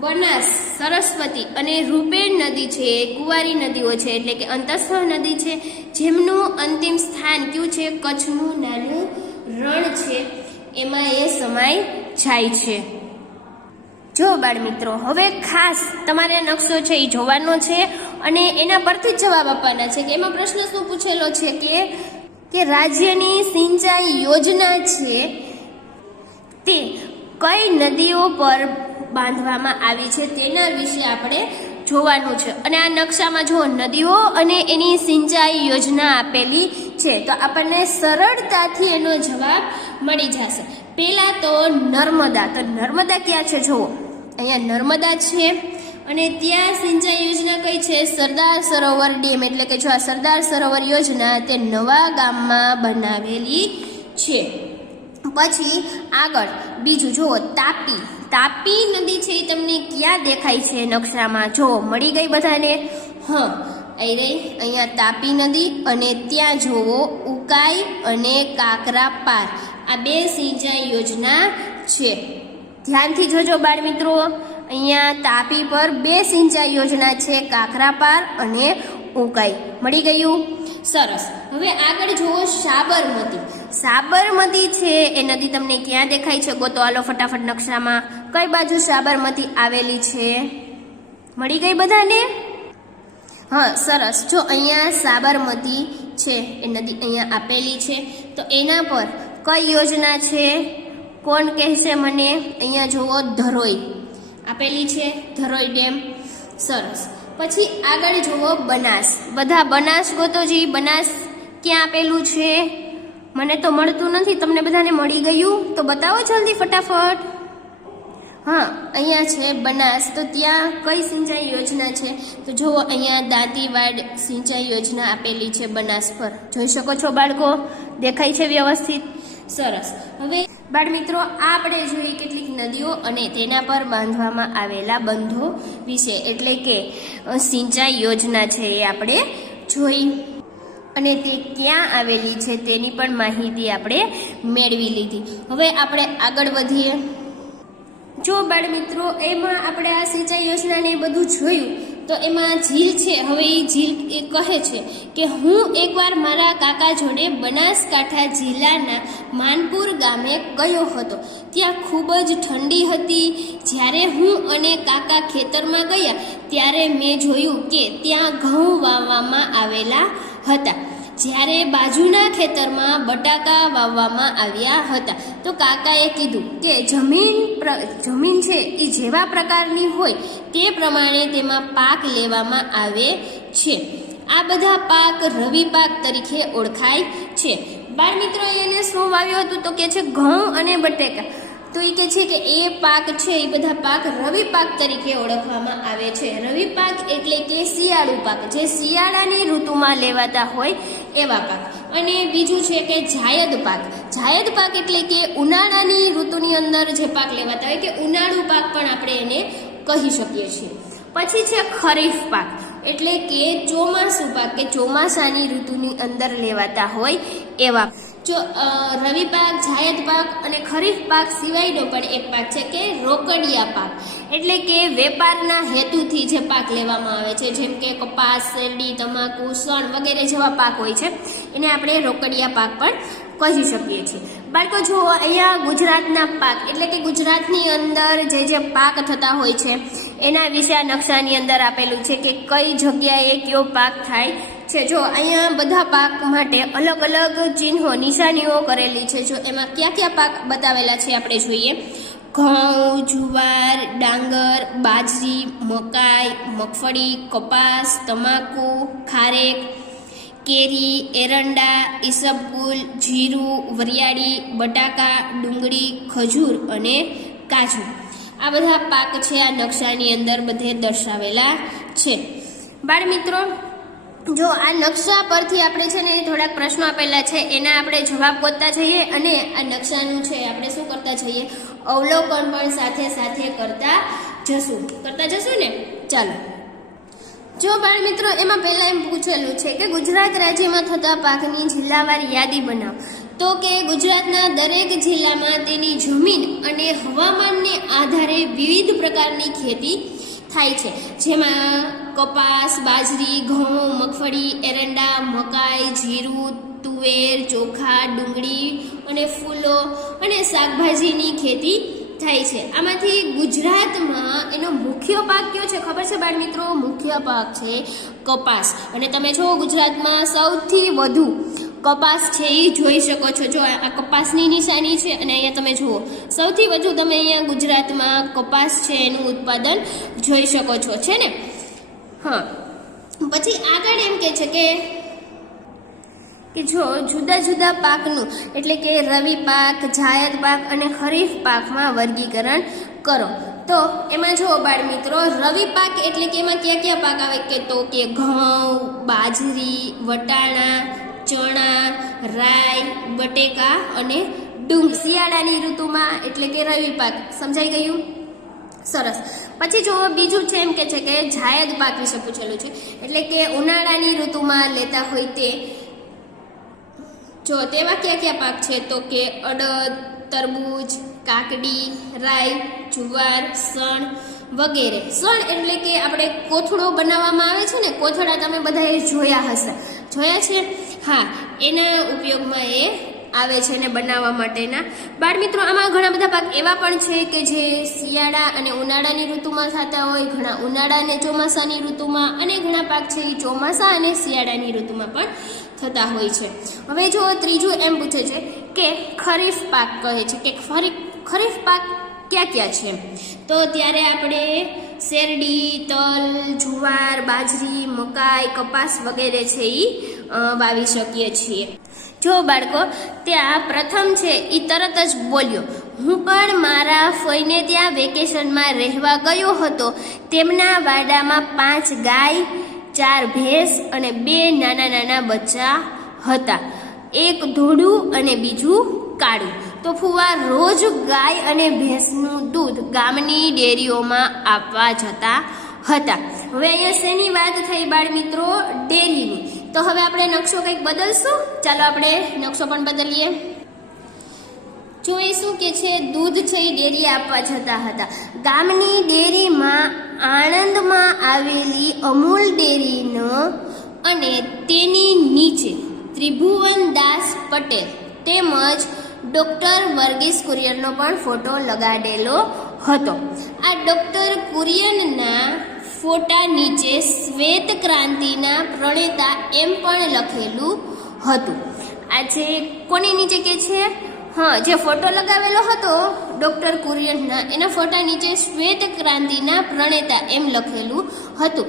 બનાસ, સરસ્વતી અને રૂપેણ નદી છે, કુંવારી નદીઓ છે, એટલે કે અંતઃસ્થળ નદી છે, જેમનું અંતિમ સ્થાન કયું છે? કચ્છનું નાનું રણ છે, એમાં એ સમાય જાય છે. જો બાળ મિત્રો, હવે ખાસ તમારે નકશો છે એ જોવાનો છે અને એના પરથી જ જવાબ આપવાના છે. કે એમાં પ્રશ્ન શું પૂછેલો છે કે રાજ્યની સિંચાઈ યોજના છે તે કઈ નદીઓ પર બાંધવામાં આવી છે તેના વિશે આપણે જોવાનું છે. અને આ નકશામાં જો નદીઓ અને એની સિંચાઈ યોજના આપેલી છે તો આપણને સરળતાથી એનો જવાબ મળી જશે. પહેલા તો નર્મદા. તો નર્મદા ક્યાં છે? જુઓ, અહીંયા નર્મદા છે અને ત્યાં સિંચાઈ યોજના કઈ છે? સરદાર સરોવર ડેમ. એટલે કે જો આ સરદાર સરોવર યોજના તે નવા ગામમાં બનાવેલી છે. પછી આગળ બીજું જુઓ, તાપી. તાપી નદી છે એ તમને ક્યાં દેખાય છે નકશામાં? જો મળી ગઈ બધાને? હા, અહીં રહી. અહીંયા તાપી નદી અને ત્યાં જુઓ ઉકાઈ અને કાકરાપાર. આ બે સિંચાઈ યોજના છે. ધ્યાનથી જોજો બાળ મિત્રો, અહીંયા તાપી પર બે સિંચાઈ યોજના છે, કાકરાપાર અને ઉકાઈ. મળી ગયું? સરસ. હવે આગળ જુઓ સાબરમતી. સાબરમતી છે એ નદી તમને ક્યાં દેખાય છે? ગોતો હાલો ફટાફટ નકશામાં. કઈ બાજુ સાબરમતી આવેલી છે? મળી ગઈ બધાને? હા, સરસ. જો અહીંયા સાબરમતી છે એ નદી અહીંયા આપેલી છે. તો એના પર કઈ યોજના છે? કોણ કહેશે મને? અહીંયા જુઓ ધરોઈ આપેલી છે, ધરોઈ ડેમ. સરસ. પછી આગળ જુઓ બનાસ. બધા બનાસ ગોતોજી. બનાસ ક્યાં આપેલું છે? મને તો મળતું નથી. તમને બધાને મળી ગયું? તો બતાવો જલ્દી ફટાફટ. હા, અહીંયા છે બનાસ. તો ત્યાં કઈ સિંચાઈ યોજના છે? તો જુઓ અહીંયા દાંતીવાડ સિંચાઈ યોજના આપેલી છે બનાસ પર. જોઈ શકો છો બાળકો? દેખાય છે વ્યવસ્થિત? સરસ. હવે બાળ મિત્રો, આપણે જોઈએ કેટલીક નદીઓ અને તેના પર બાંધવામાં આવેલા બંધો વિશે. એટલે કે સિંચાઈ યોજના છે એ આપણે જોઈ અને તે ક્યાં આવેલી છે તેની પણ માહિતી આપણે મેળવી લીધી. હવે આપણે આગળ વધીએ. જો બાળ મિત્રો એમાં આપણે આ સિંચાઈ યોજનાને એ બધું જોયું તો એમાં ઝીલ છે. હવે એ ઝીલ એ કહે છે કે હું એકવાર મારા કાકા જોડે બનાસકાંઠા જિલ્લાના માનપુર ગામે ગયો હતો. ત્યાં ખૂબ જ ઠંડી હતી. જ્યારે હું અને કાકા ખેતરમાં ગયા ત્યારે મેં જોયું કે ત્યાં ઘઉં વાવવામાં આવેલા હતા, જ્યારે બાજુના ખેતરમાં બટાકા વાવવામાં આવ્યા હતા. તો કાકાએ કીધું કે જમીન છે એ જેવા પ્રકારની હોય તે પ્રમાણે તેમાં પાક લેવામાં આવે છે. આ બધા પાક રવિ પાક તરીકે ઓળખાય છે. બાળ મિત્રો એને શું વાવ્યું હતું તો કે છે ઘઉં અને બટેકા. તો એ કહે છે કે એ પાક છે એ બધા પાક રવિ પાક તરીકે ઓળખવામાં આવે છે. રવિ પાક એટલે કે શિયાળુ પાક, જે શિયાળાની ઋતુમાં લેવાતા હોય એવા પાક. અને બીજું છે કે જાયદ પાક. જાયદ પાક એટલે કે ઉનાળાની ઋતુની અંદર જે પાક લેવાતા હોય કે ઉનાળુ પાક પણ આપણે એને કહી શકીએ છીએ. પછી છે ખરીફ પાક એટલે કે ચોમાસું પાક, કે ચોમાસાની ઋતુની અંદર લેવાતા હોય એવા. જો રવિ પાક, જાયદ પાક અને ખરીફ પાક સિવાયનો પણ એક પાક છે કે રોકડિયા પાક, એટલે કે વેપારના હેતુથી જે પાક લેવામાં આવે છે, જેમ કે કપાસ, શેરડી, તમાકુ, સણ વગેરે જેવા પાક હોય છે એને આપણે રોકડિયા પાક પણ કહી શકીએ છીએ. બાળકો જુઓ, અહીંયા ગુજરાતના પાક એટલે કે ગુજરાતની અંદર જે પાક થતા હોય છે એના વિશે આ નકશાની અંદર આપેલું છે કે કઈ જગ્યાએ કયો પાક થાય છે. જો અહીંયા બધા પાક માટે અલગ અલગ ચિહ્નો, નિશાનીઓ કરેલી છે. જો એમાં કયા કયા પાક બતાવેલા છે આપણે જોઈએ. ઘઉં, જુવાર, ડાંગર, બાજરી, મકાઈ, મગફળી, કપાસ, તમાકુ, ખારેક, કેરી, એરંડા, ઈસબગુલ, જીરું, વરિયાળી, બટાકા, ડુંગળી, ખજૂર અને કાજુ. આ બધા પાક છે આ નકશાની અંદર બધે દર્શાવેલા છે. બાળ મિત્રો, જો આ નકશા પરથી આપણે છે ને થોડાક પ્રશ્નો આપેલા છે એના આપણે જવાબ ગોતતા જઈએ અને આ નકશાનું છે આપણે શું કરતા જઈએ, અવલોકન પણ સાથે સાથે કરતા જશું ને. ચાલો, જો બાળ મિત્રો એમાં પહેલા એમ પૂછેલું છે કે ગુજરાત રાજ્યમાં થતા પાકની જિલ્લાવાર યાદી બનાવો. તો કે ગુજરાતના દરેક જિલ્લામાં તેની જમીન અને હવામાનને આધારે વિવિધ પ્રકારની ખેતી થાય છે, જેમાં કપાસ, બાજરી, ઘઉં, મગફળી, એરંડા, મકાઈ, જીરું, તુવેર, ચોખા, ડુંગળી અને ફૂલો અને શાકભાજીની ખેતી થાય છે. આમાંથી ગુજરાતમાં એનો મુખ્ય પાક કયો છે ખબર છે બાળ મિત્રો? મુખ્ય પાક છે કપાસ. અને તમે જો ગુજરાતમાં સૌથી વધુ કપાસ છે એ જોઈ શકો છો. જો આ કપાસની નિશાની છે અને અહીંયા તમે જુઓ સૌથી વધુ તમે અહીંયા ગુજરાતમાં કપાસ છે એનું ઉત્પાદન જોઈ શકો છો, છે ને. હા, પછી આગળ એમ કે છે કે જો જુદા જુદા પાકનું એટલે કે રવિ પાક, જાયદ પાક અને ખરીફ પાકમાં વર્ગીકરણ કરો. તો એમાં જુઓ બાળ મિત્રો, રવિ પાક એટલે કે એમાં કયા કયા પાક આવે કે તો કે ઘઉં, બાજરી, વટાણા, ચણા, રાઈ, બટેકા અને ડુંગળી. શિયાળાની ઋતુમાં એટલે કે રવિ પાક. સમજાઈ ગયું? સરસ. પછી જો બીજું છે એમ કે છે કે જાયદ પાક વિશે પૂછેલું છે, એટલે કે ઉનાળાની ઋતુમાં લેતા હોય તે. જો તેવા કયા કયા પાક છે તો કે અડદ, તરબૂચ, કાકડી, રાઈ, જુવાર, સણ વગેરે. સણ એટલે કે આપણે કોથળો બનાવવામાં આવે છે ને, કોથળા તમે બધાએ જોયા છે? હા, એના ઉપયોગમાં એ આવે છે ને બનાવવા માટેના. બાળ મિત્રો, આમાં ઘણા બધા પાક એવા પણ છે કે જે શિયાળા અને ઉનાળાની ઋતુમાં થતા હોય, ઘણા ઉનાળા અને ચોમાસાની ઋતુમાં, અને ઘણા પાક છે એ ચોમાસા અને શિયાળાની ઋતુમાં પણ થતા હોય છે. હવે જો ત્રીજું એમ પૂછે છે કે ખરીફ પાક કહે છે કે ખરીફ પાક ક્યાં ક્યાં છે? તો ત્યારે આપણે શેરડી, તલ, જુવાર, બાજરી, મકાઈ, કપાસ વગેરે છે એ વાવી શકીએ છીએ. જો બાળકો, ત્યાં પ્રથમ છે એ તરત જ બોલ્યો, હું પણ મારા ફઈને ત્યાં વેકેશનમાં રહેવા ગયો હતો. તેમના વાડામાં 5 ગાય, 4 ભેંસ અને 2 નાના નાના બચ્ચા હતા, એક ધોળું અને બીજું કાળું. તો ફુવા રોજ ગાય અને ભેંસનું દૂધ ગામની ડેરીઓમાં આપવા જતા હતા. હવે અહીંયા શેની વાત થઈ બાળ મિત્રો? ડેરીની. તો હવે આપણે નકશો કંઈક બદલશું. ચાલો આપણે નકશો પણ બદલીએ. જો એ શું કે છે, દૂધ છે એ ડેરી આપવા જતા હતા. ગામની ડેરીમાં આણંદમાં આવેલી અમૂલ ડેરીનો અને તેની નીચે ત્રિભુવનદાસ પટેલ તેમજ ડૉક્ટર વર્ગીસ કુરિયનનો પણ ફોટો લગાડેલો હતો. આ ડૉક્ટર કુરિયનના ફોટા નીચે શ્વેત ક્રાંતિના પ્રણેતા એમ પણ લખેલું હતું. આજે કોની નીચે કે છે, જે ફોટો લગાવેલો હતો ડૉક્ટર કુરિયનના, એના ફોટા નીચે શ્વેત ક્રાંતિના પ્રણેતા એમ લખેલું હતું.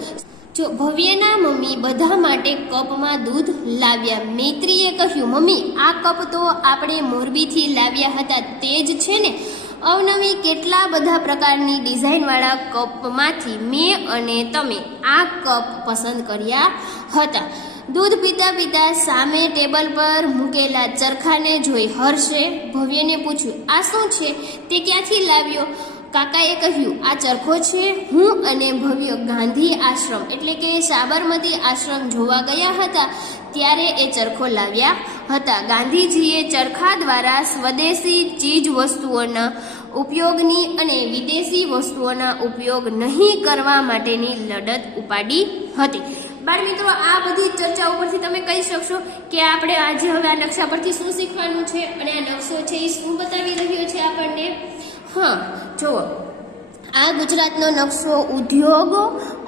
જો ભવ્યના મમ્મી બધા માટે કપમાં દૂધ લાવ્યા. મૈત્રીએ કહ્યું, મમ્મી આ કપ તો આપણે મોરબીથી લાવ્યા હતા તે જ છે ને? અવનવી કેટલા બધા પ્રકારની ડિઝાઇનવાળા કપમાંથી મેં અને તમે આ કપ પસંદ કર્યા હતા. દૂધ પીતા પીતા સામે ટેબલ પર મૂકેલા ચરખાને જોઈ હર્ષે ભવ્યને પૂછ્યું, આ શું છે? તે ક્યાંથી લાવ્યો? કાકાએ કહ્યું, આ ચરખો છે. હું અને ભવ્ય ગાંધી આશ્રમ એટલે કે સાબરમતી આશ્રમ જોવા ગયા હતા ત્યારે એ ચરખો લાવ્યા હતા. ગાંધીજીએ ચરખા દ્વારા સ્વદેશી ચીજ વસ્તુઓના ઉપયોગની અને વિદેશી વસ્તુઓના ઉપયોગ નહીં કરવા માટેની લડત ઉપાડી હતી. બાળમિત્રો, આ બધી ચર્ચા ઉપરથી તમે કહી શકશો કે આપણે આજે હવે આ નકશા પરથી શું શીખવાનું છે અને આ નકશો છે એ શું બતાવી રહ્યો છે આપણને? જુઓ, આ ગુજરાતનો નકશો ઉદ્યોગો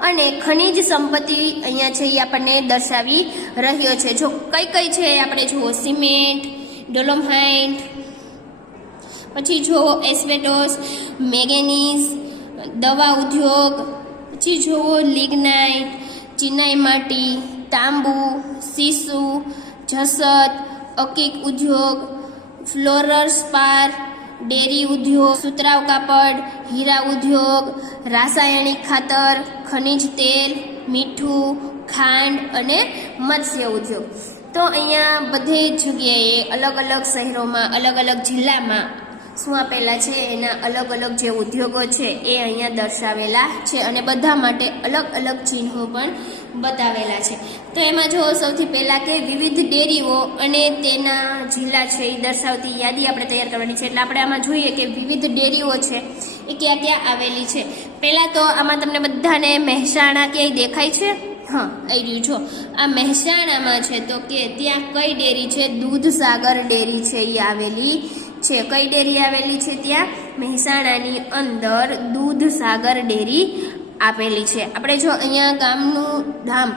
અને ખનિજ સંપત્તિ અહીંયા છે એ આપણને દર્શાવી રહ્યો છે. જો કઈ કઈ છે આપણે જુઓ, સિમેન્ટ, ડોલોમાઇટ, પછી જુઓ એસ્બેસ્ટોસ, મેંગેનીઝ, દવા ઉદ્યોગ, પછી જુઓ લિગ્નાઇટ, ચિનાઈ માટી, તાંબુ, સીસુ, જસત, અકીક ઉદ્યોગ, ફ્લોરસ્પાર, ડેરી ઉદ્યોગ, સુતરાઉ કાપડ, હીરા ઉદ્યોગ, રાસાયણિક ખાતર, ખનિજ તેલ, મીઠું, ખાંડ અને મત્સ્ય ઉદ્યોગ. તો અહીંયા બધી જગ્યાએ અલગ અલગ શહેરોમાં, અલગ અલગ જિલ્લામાં શું આપેલા છે, એના અલગ અલગ જે ઉદ્યોગો છે એ અહીંયા દર્શાવેલા છે અને બધા માટે અલગ અલગ ચિહ્નો પણ બતાવેલા છે. તો એમાં જો સૌથી પહેલાં કે વિવિધ ડેરીઓ અને તેના જિલ્લા છે એ દર્શાવતી યાદી આપણે તૈયાર કરવાની છે. એટલે આપણે આમાં જોઈએ કે વિવિધ ડેરીઓ છે એ ક્યાં ક્યાં આવેલી છે. પહેલાં તો આમાં તમને બધાને મહેસાણા ક્યાંય દેખાય છે? આવી રહ્યું જો, આ મહેસાણામાં છે તો કે ત્યાં કઈ ડેરી છે? દૂધસાગર ડેરી છે એ આવેલી છે. કઈ ડેરી આવેલી છે? ત્યાં મહેસાણાની અંદર દૂધસાગર ડેરી આપેલી છે. આપણે જો અહીંયા ગામનું નામ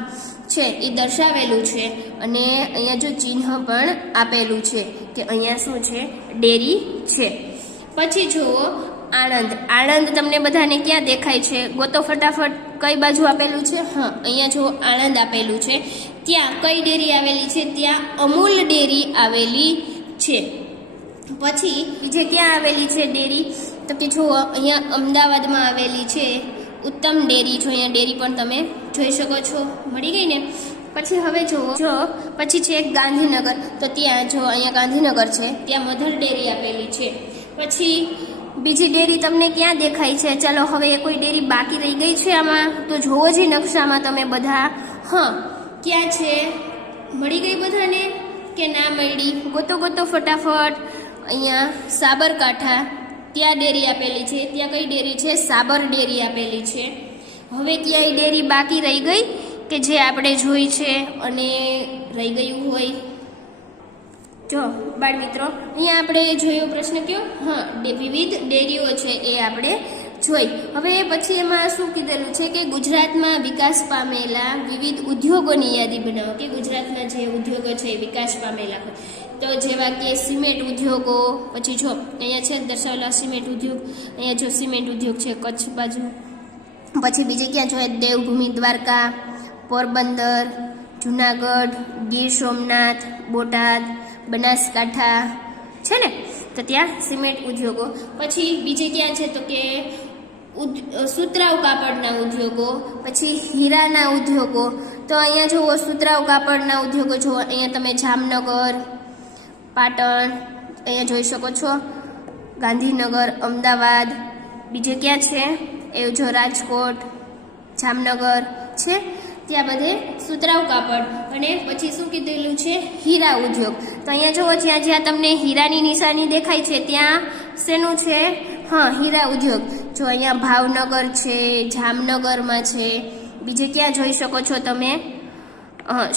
છે એ દર્શાવેલું છે અને અહીંયા જો ચિહ્ન પણ આપેલું છે કે અહીંયા શું છે? ડેરી છે. પછી જુઓ આણંદ. આણંદ તમને બધાને ક્યાં દેખાય છે? ગોતો ફટાફટ. કઈ બાજુ આપેલું છે? અહીંયા જો આણંદ આપેલું છે. ત્યાં કઈ ડેરી આવેલી છે? ત્યાં અમૂલ ડેરી આવેલી છે. પછી બીજે ક્યાં આવેલી છે ડેરી? તો કે જુઓ અહીંયા અમદાવાદમાં આવેલી છે ઉત્તમ ડેરી. જો અહીંયા ડેરી પણ તમે જોઈ શકો છો, મળી ગઈ ને. પછી હવે જુઓ, પછી છે ગાંધીનગર. તો ત્યાં જો અહીંયા ગાંધીનગર છે, ત્યાં મધર ડેરી આપેલી છે. પછી બીજી ડેરી તમને ક્યાં દેખાય છે? ચાલો હવે કોઈ ડેરી બાકી રહી ગઈ છે આમાં તો જોવો જ નકશામાં તમે બધા. ક્યાં છે? મળી ગઈ બધાને કે ના મળી? ગોતો ગોતો ફટાફટ. અહીંયા સાબરકાંઠા, ત્યાં ડેરી આપેલી છે. ત્યાં કઈ ડેરી છે? સાબર ડેરી આપેલી છે. હવે ક્યાંય ડેરી બાકી રહી ગઈ કે જે આપણે જોઈ છે અને રહી ગયું હોય? જો બાળ મિત્રો, અહીંયા આપણે જોયો પ્રશ્ન કયો? વિવિધ ડેરીઓ છે એ આપણે જોઈ. હવે પછી એમાં શું કીધેલું છે કે ગુજરાતમાં વિકાસ પામેલા વિવિધ ઉદ્યોગોની યાદી બનાવો કે ગુજરાતના જે ઉદ્યોગો છે એ વિકાસ પામેલા હોય. તો જેવા કે સિમેન્ટ ઉદ્યોગો, પછી જો અહીંયા છે દર્શાવેલા સિમેન્ટ ઉદ્યોગ. અહીંયા જો સિમેન્ટ ઉદ્યોગ છે કચ્છ બાજુ. પછી બીજે ક્યાં જોઈએ? દેવભૂમિ દ્વારકા, પોરબંદર, જુનાગઢ, ગીર સોમનાથ, બોટાદ, બનાસકાંઠા છે ને, તો ત્યાં સિમેન્ટ ઉદ્યોગો. પછી બીજે ક્યાં છે? તો કે સુતરાઉ કાપડના ઉદ્યોગો, પછી હીરાના ઉદ્યોગો. તો અહીંયા જુઓ સુતરાઉ કાપડના ઉદ્યોગો જુઓ, અહીંયા તમે જામનગર, પાટણ અહીંયા જોઈ શકો છો, ગાંધીનગર, અમદાવાદ. બીજે ક્યાં છે? એ જો રાજકોટ, જામનગર છે. ત્યાં બધે સુતરાઉ કાપડ અને પછી શું કીધેલું છે હીરા ઉદ્યોગ. તો અહીંયા જુઓ જ્યાં જ્યાં તમને હીરાની નિશાની દેખાય છે ત્યાં શેનું છે? હા, હીરા ઉદ્યોગ. જો અહીંયા ભાવનગર છે, જામનગરમાં છે, બીજે ક્યાં જોઈ શકો છો તમે?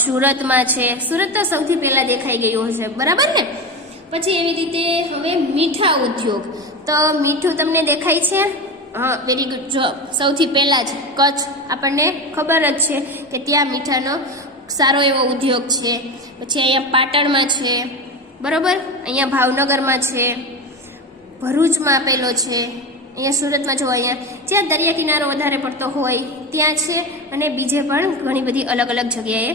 સુરતમાં છે. સુરત તો સૌથી પહેલા દેખાઈ ગયું હશે, બરાબર ને? પછી એવી રીતે હવે મીઠા ઉદ્યોગ. તો મીઠું તમને દેખાય છે? હા, વેરી ગુડ. જો સૌથી પહેલા જ કચ્છ આપણને ખબર જ છે કે ત્યાં મીઠાનો સારો એવો ઉદ્યોગ છે. પછી અહીંયા પાટણમાં છે, બરાબર. અહીંયા ભાવનગરમાં છે, ભરૂચમાં આપેલો છે, અહીંયા સુરતમાં જો અહીંયા જ્યાં દરિયા કિનારો વધારે પડતો હોય ત્યાં છે, અને બીજે પણ ઘણી બધી અલગ અલગ જગ્યાએ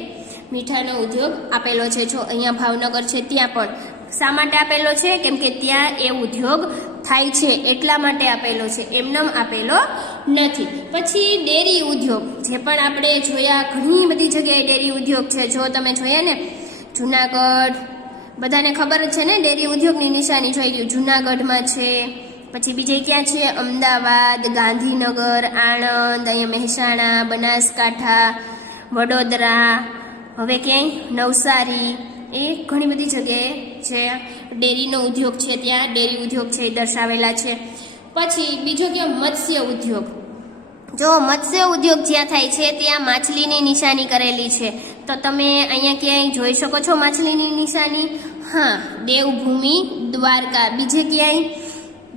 મીઠાનો ઉદ્યોગ આપેલો છે. જો અહીંયા ભાવનગર છે ત્યાં પણ શા માટે આપેલો છે? કેમ કે ત્યાં એ ઉદ્યોગ થાય છે એટલા માટે આપેલો છે, એમનેમ આપેલો નથી. પછી ડેરી ઉદ્યોગ, જે પણ આપણે જોયા ઘણી બધી જગ્યાએ ડેરી ઉદ્યોગ છે. જો તમે જોયા ને જુનાગઢ, બધાને ખબર જ છે ને ડેરી ઉદ્યોગની નિશાની જોઈ ગયું. જુનાગઢમાં છે, પછી બીજે ક્યાં છે? અમદાવાદ, ગાંધીનગર, આણંદ, અહીંયા મહેસાણા, બનાસકાંઠા, વડોદરા, હવે ક્યાંય નવસારી, એ ઘણી બધી જગ્યાએ છે ડેરીનો ઉદ્યોગ છે. ત્યાં ડેરી ઉદ્યોગ છે એ દર્શાવેલા છે. પછી બીજો કે મત્સ્ય ઉદ્યોગ. જો મત્સ્ય ઉદ્યોગ જ્યાં થાય છે ત્યાં માછલીની નિશાની કરેલી છે. તો તમે અહીંયા ક્યાંય જોઈ શકો છો માછલીની નિશાની? હા, દેવભૂમિ દ્વારકા. બીજે ક્યાંય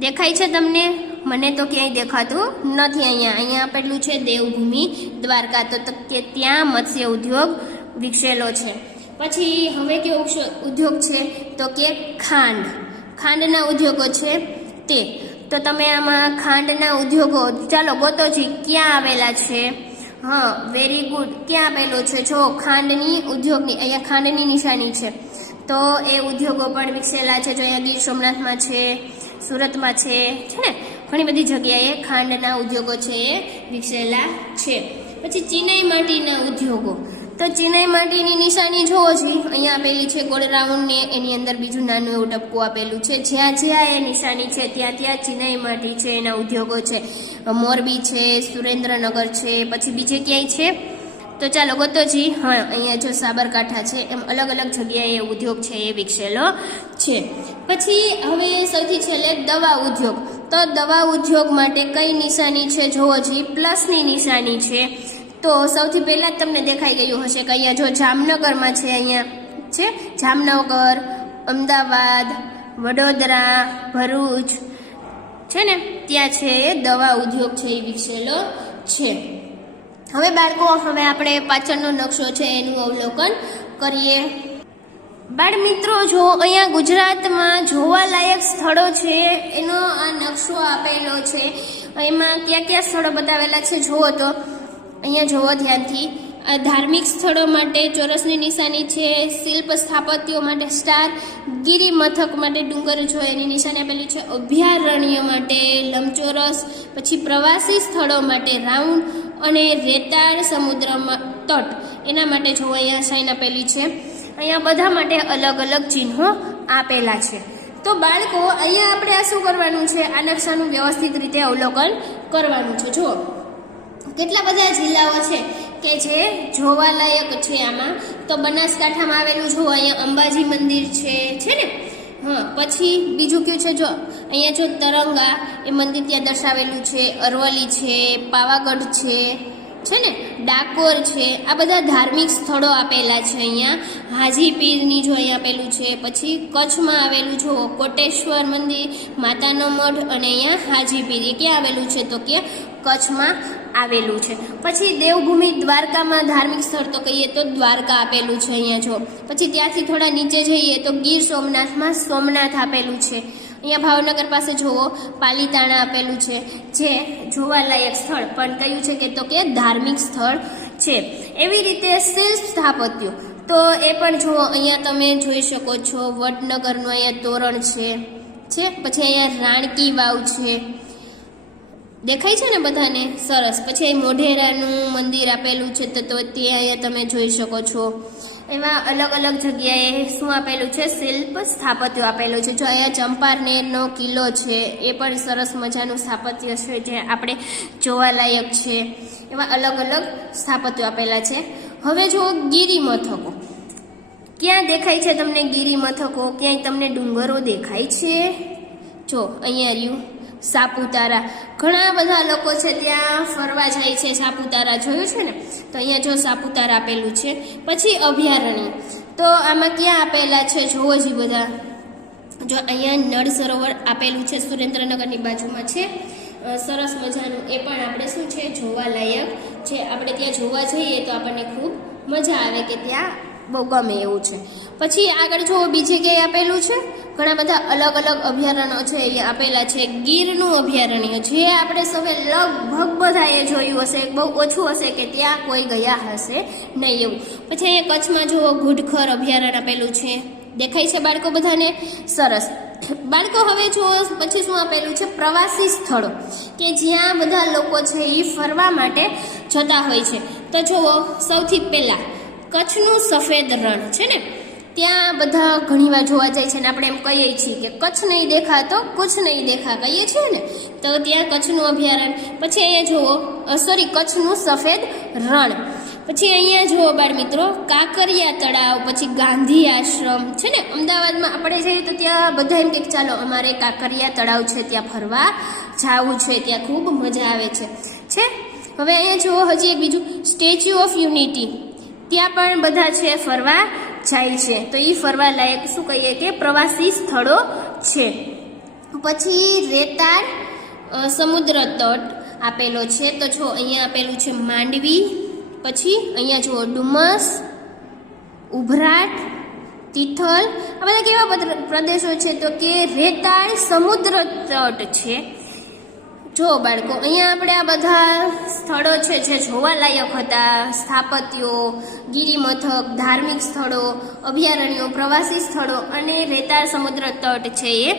દેખાય છે તમને? મને તો ક્યાંય દેખાતું નથી. અહીંયા આપેલું છે દેવભૂમિ દ્વારકા. તો કે ત્યાં મત્સ્ય ઉદ્યોગ વિકસેલો છે. પછી હવે કેવો ઉદ્યોગ છે? તો કે ખાંડના ઉદ્યોગો છે તે. તો તમે આમાં ખાંડના ઉદ્યોગો ચાલો ગોતોજી ક્યાં આવેલા છે? હા, વેરી ગુડ. ક્યાં આપેલો છે? જો ખાંડની ઉદ્યોગની, અહીંયા ખાંડની નિશાની છે. તો એ ઉદ્યોગો પણ વિકસેલા છે. જો અહીંયા ગીર સોમનાથમાં છે, સુરતમાં છે ને ઘણી બધી જગ્યાએ ખાંડના ઉદ્યોગો છે એ વિકસેલા છે. પછી ચિનાઈ માટીના ઉદ્યોગો. તો ચિનાઈ માટીની નિશાની જોવો જી, અહીંયા આપેલી છે ગોળ રાઉન્ડ ને એની અંદર બીજું નાનું એવું ટપકું આપેલું છે. જ્યાં જ્યાં એ નિશાની છે ત્યાં ત્યાં ચિનાઈ માટી છે એના ઉદ્યોગો છે. મોરબી છે, સુરેન્દ્રનગર છે, પછી બીજે ક્યાંય છે? તો ચાલો ગોતોજી. હા, અહીંયા જો સાબરકાંઠા છે, એમ અલગ અલગ જગ્યાએ ઉદ્યોગ છે એ વિકસેલો છે. પછી હવે સૌથી છેલ્લે દવા ઉદ્યોગ. તો દવા ઉદ્યોગ માટે કઈ નિશાની છે જોવો જી? પ્લસની નિશાની છે. તો સૌથી પહેલા જ તમને દેખાઈ ગયું હશે કે અહીંયા જો જામનગરમાં છે, અહીંયા છે જામનગર, અમદાવાદ, વડોદરા, ભરૂચ છે ને ત્યાં છે એ દવા ઉદ્યોગ છે એ વિકસેલો છે. હવે બાળકો, હવે આપણે પાછળનો નકશો છે એનું અવલોકન કરીએ. બાળ મિત્રો, જો અહીંયા ગુજરાતમાં જોવાલાયક સ્થળો છે એનો આ નકશો આપેલો છે. એમાં કયા કયા સ્થળો બતાવેલા છે જુઓ તો અહીંયા જોવો ધ્યાનથી. ધાર્મિક સ્થળો માટે ચોરસની નિશાની છે, શિલ્પ સ્થાપત્યો માટે સ્ટાર, ગિરી મથક માટે ડુંગર જો એની નિશાની આપેલી છે, અભયારણ્ય માટે લંબચોરસ, પછી પ્રવાસી સ્થળો માટે રાઉન્ડ, અને રેતાળ સમુદ્રમાં તટ એના માટે જો અહીંયા સાઇન આપેલી છે. અહીંયા બધા માટે અલગ અલગ ચિહ્નો આપેલા છે. તો બાળકો, અહીંયા આપણે આ શું કરવાનું છે? આ નકશાનું વ્યવસ્થિત રીતે અવલોકન કરવાનું છે. જુઓ કેટલા બધા જિલ્લાઓ છે કે જે જોવાલાયક છે આમાં. તો બનાસકાંઠામાં આવેલું જો અહીંયા અંબાજી મંદિર છે ને. હા, પછી બીજું કયું છે? જો અહીંયા જો તરંગા એ મંદિર ત્યાં દર્શાવેલું છે. અરવલ્લી છે, પાવાગઢ છે ને, ડાકોર છે. આ બધા ધાર્મિક સ્થળો આપેલા છે. અહીંયા હાજી પીરની જો અહીંયા આપેલું છે. પછી કચ્છમાં આવેલું જો કોટેશ્વર મંદિર, માતાનો મઢ, અને અહીંયા હાજી પીર એ ક્યાં આવેલું છે? તો કે કચ્છમાં આવેલું છે. પછી દેવભૂમિ દ્વારકામાં ધાર્મિક સ્થળ તો કહીએ તો દ્વારકા આપેલું છે અહીંયા જો. પછી ત્યાંથી થોડા નીચે જઈએ તો ગીર સોમનાથમાં સોમનાથ આપેલું છે. અહીંયા ભાવનગર પાસે જુઓ પાલીતાણા આપેલું છે, જે જોવાલાયક સ્થળ પણ કયું છે કે તો કે ધાર્મિક સ્થળ છે. એવી રીતે શિલ્પ સ્થાપત્યો તો એ પણ જુઓ અહીંયા તમે જોઈ શકો છો. વડનગરનું અહીંયા તોરણ છે. પછી અહીંયા રાણકી વાવ છે. દેખાય છે ને બધાને? સરસ. પછી મોઢેરાનું મંદિર આપેલું છે, તો ત્યાં અહીંયા તમે જોઈ શકો છો. એમાં અલગ અલગ જગ્યાએ શું આપેલું છે? શિલ્પ સ્થાપત્ય આપેલું છે. જો અહીંયા ચંપારનેરનો કિલ્લો છે, એ પણ સરસ મજાનું સ્થાપત્ય છે જે આપણે જોવાલાયક છે. એવા અલગ અલગ સ્થાપત્યો આપેલા છે. હવે જો ગિરિમથકો, ક્યાં દેખાય છે તમને ગિરિમથકો? ક્યાંય તમને ડુંગરો દેખાય છે? જો અહીંયા રહ્યું સાપુતારા. ઘણા બધા લોકો છે ત્યાં ફરવા જાય છે. સાપુતારા જોયું છે ને? તો અહીંયા જો સાપુતારા આપેલું છે. પછી અભયારણ્ય, તો આમાં ક્યાં આપેલા છે જોવો જ બધા. જો અહીંયા નળ સરોવર આપેલું છે, સુરેન્દ્રનગરની બાજુમાં છે. સરસ મજાનું. એ પણ આપણે શું છે? જોવાલાયક છે. આપણે ત્યાં જોવા જઈએ તો આપણને ખૂબ મજા આવે કે ત્યાં બહુ ગમે એવું છે. પછી આગળ જો બીજે ક્યાંય આપેલું છે, ઘણા બધા અલગ અલગ અભયારણ્યો છે અહીંયા આપેલા છે. ગીરનું અભયારણ્ય, જે આપણે સૌએ લગભગ બધાએ જોયું હશે, બહુ ઓછું હશે કે ત્યાં કોઈ ગયા હશે નહીં એવું. પછી અહીંયા કચ્છમાં જુઓ ઘુડખર અભયારણ્ય આપેલું છે. દેખાય છે બાળકો બધાને? સરસ. બાળકો હવે જુઓ પછી શું આપેલું છે? પ્રવાસી સ્થળો, કે જ્યાં બધા લોકો છે એ ફરવા માટે જતા હોય છે. તો જુઓ સૌથી પહેલાં કચ્છનું સફેદ રણ છે ને, ત્યાં બધા ઘણીવાર જોવા જાય છે ને આપણે એમ કહીએ છીએ કે કચ્છ નહીં દેખા તો કુછ નહીં દેખા કહીએ છીએ ને, તો ત્યાં કચ્છનું અભયારણ્ય. પછી અહીંયા જુઓ કચ્છનું સફેદ રણ. પછી અહીંયા જુઓ બાળ મિત્રો કાંકરિયા તળાવ, પછી ગાંધી આશ્રમ છે ને. અમદાવાદમાં આપણે જઈએ તો ત્યાં બધા એમ કે ચાલો અમારે કાંકરિયા તળાવ છે ત્યાં ફરવા જવું છે, ત્યાં ખૂબ મજા આવે છે. હવે અહીંયા જુઓ હજી એક બીજું સ્ટેચ્યુ ઓફ યુનિટી, ત્યાં પણ બધા છે ફરવા જાય છે. તો એ ફરવા લાયક શું કહીએ કે પ્રવાસી સ્થળો છે. પછી રેતાળ સમુદ્ર તટ આપેલો છે. તો જો અહીંયા આપેલું છે માંડવી. પછી અહીંયા જુઓ ડુમસ, ઉભરાટ, તિથલ. આ બધા કેવા પ્રદેશો છે? તો કે રેતાળ સમુદ્ર તટ છે. જો બાળકો અહીંયા આપણે આ બધા સ્થળો છે જે જોવાલાયક હતા, સ્થાપત્યો, ગિરિમથક, ધાર્મિક સ્થળો, અભયારણ્યો, પ્રવાસી સ્થળો અને રેતાળ સમુદ્ર તટ છે એ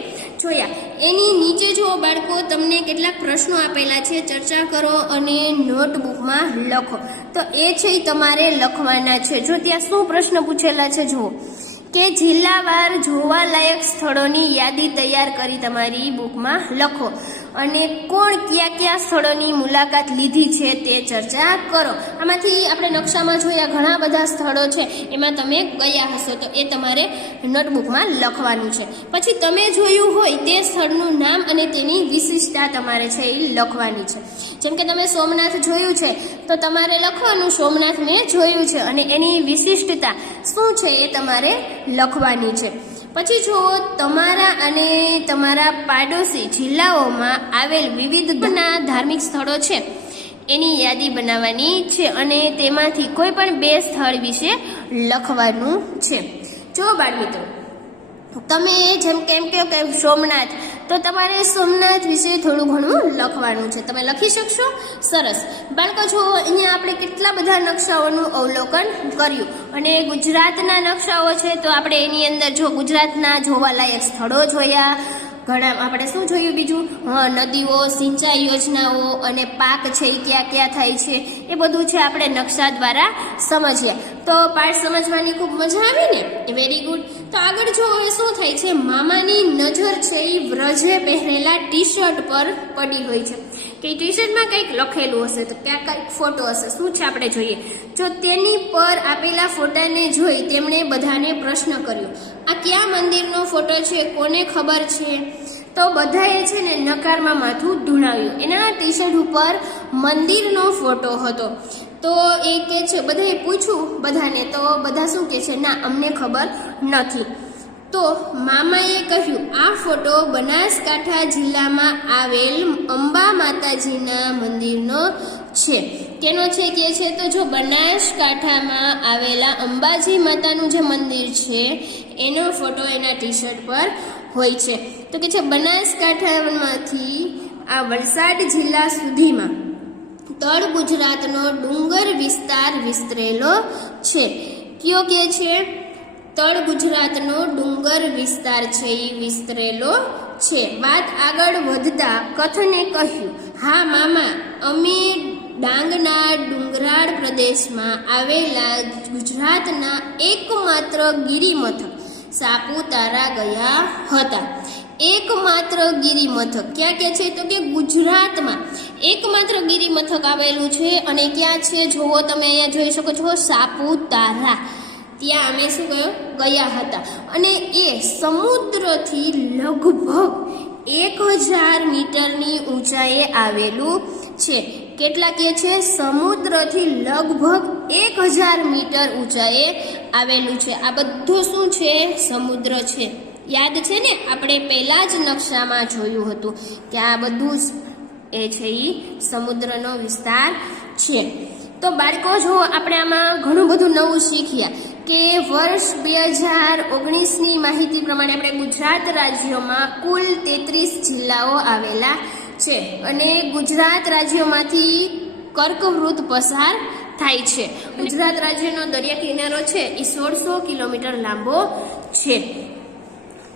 જોયા. એની નીચે જુઓ બાળકો તમને કેટલાક પ્રશ્નો આપેલા છે, ચર્ચા કરો અને નોટબુકમાં લખો. તો એ છે તમારે લખવાના છે. જો ત્યાં શું પ્રશ્ન પૂછેલા છે જુઓ કે જિલ્લાવાર જોવાલાયક સ્થળોની યાદી તૈયાર કરી તમારી બુકમાં લખો અને કોણ કયા કયા સ્થળોની મુલાકાત લીધી છે તે ચર્ચા કરો. આમાંથી આપણે નકશામાં જોયા ઘણા બધા સ્થળો છે, એમાં તમે ગયા હશો તો એ તમારે નોટબુકમાં લખવાનું છે. પછી તમે જોયું હોય તે સ્થળનું નામ અને તેની વિશિષ્ટતા તમારે છે એ લખવાની છે. જેમ કે તમે સોમનાથ જોયું છે તો તમારે લખવાનું સોમનાથ મેં જોયું છે અને એની વિશિષ્ટતા શું છે એ તમારે લખવાની છે. પછી જુઓ તમારા અને તમારા પાડોશી જિલ્લાઓમાં આવેલ વિવિધ ધાર્મિક સ્થળો છે એની યાદી બનાવવાની છે અને તેમાંથી કોઈ પણ 2 સ્થળ વિશે લખવાનું છે. જો બાળમિત્રો તમે જેમ કેમ કે સોમનાથ, તો તમારે સોમનાથ વિશે થોડું ઘણું લખવાનું છે. તમે લખી શકશો? સરસ. બાળકો જો અહીંયા આપણે કેટલા બધા નકશાઓનું અવલોકન કર્યું અને ગુજરાતના નકશાઓ છે તો આપણે એની અંદર જો ગુજરાતના જોવાલાયક સ્થળો જોયા, ઘણા આપણે શું જોયું બીજું? નદીઓ, સિંચાઈ યોજનાઓ અને પાક છે એ ક્યાં ક્યાં થાય છે એ બધું છે આપણે નકશા દ્વારા સમજ્યા. તો પાઠ સમજવાની ખૂબ મજા આવી ને? Very good. તો આગળ જો હવે શું થાય છે, મામાની નજર છે એ વ્રજે પહેરેલા ટી શર્ટ પર પડી હોય છે કે ટી શર્ટમાં કંઈક લખેલું હશે, તો ક્યાં કંઈક ફોટો હશે. શું છે આપણે જોઈએ. જો તેની પર આપેલા ફોટાને જોઈ તેમણે બધાને પ્રશ્ન કર્યો, આ કયા મંદિરનો ફોટો છે, કોને ખબર છે? તો બધાએ છે ને નકારમાં માથું ધૂણાવ્યું. એના ટી શર્ટ ઉપર મંદિરનો ફોટો હતો. તો એ કે છે, બધાએ પૂછ્યું બધાને, તો બધા શું કે છે, ના અમને ખબર નથી. તો મામાએ કહ્યું, આ ફોટો બનાસકાંઠા જિલ્લામાં આવેલ અંબા માતાજીના મંદિરનો છે. કેનો છે કે છે? તો જો બનાસકાંઠામાં આવેલા અંબાજી માતાનું જે મંદિર છે એનો ફોટો એના ટી શર્ટ પર હોય છે. તો કે છે બનાસકાંઠામાંથી આ વલસાડ જિલ્લા સુધીમાં તળ ગુજરાતનો ડુંગર વિસ્તાર વિસ્તરેલો છે. કયો કે છે? તળ ગુજરાતનો ડુંગર વિસ્તાર છે એ વિસ્તરેલો છે. વાત આગળ વધતા કથને કહ્યું, હા મામા, અમે ડાંગના ડુંગરાળ પ્રદેશમાં આવેલા ગુજરાતના એકમાત્ર ગિરિમથક સાપુતારા ગયા હતા. એકમાત્ર ગિરિમથક ક્યાં ક્યાં છે? તો કે ગુજરાતમાં એકમાત્ર ગિરિમથક આવેલું છે. અને ક્યાં છે? જોવો તમે અહીંયા જોઈ શકો છો, સાપુતારા. ત્યાં અમે શું ગયા હતા. અને એ સમુદ્રથી લગભગ 1000 મીટરની ઊંચાઈએ આવેલું છે. કેટલા કે છે? સમુદ્રથી લગભગ 1000 મીટર ઊંચાઈએ આવેલું છે. આ બધું શું છે? સમુદ્ર છે. યાદ છે ને, આપણે પહેલા જ નકશામાં જોયું હતું કે આ બધું એ છે એ સમુદ્રનો વિસ્તાર છે. તો બાળકો જો આપણે આમાં ઘણું બધું નવું શીખ્યા કે વર્ષ 2019ની માહિતી પ્રમાણે આપણે ગુજરાત રાજ્યમાં કુલ 33 જિલ્લાઓ આવેલા છે. અને ગુજરાત રાજ્યમાંથી કર્કવૃત પસાર થાય છે. ગુજરાત રાજ્યનો દરિયા કિનારો છે એ 1600 કિલોમીટર લાંબો છે.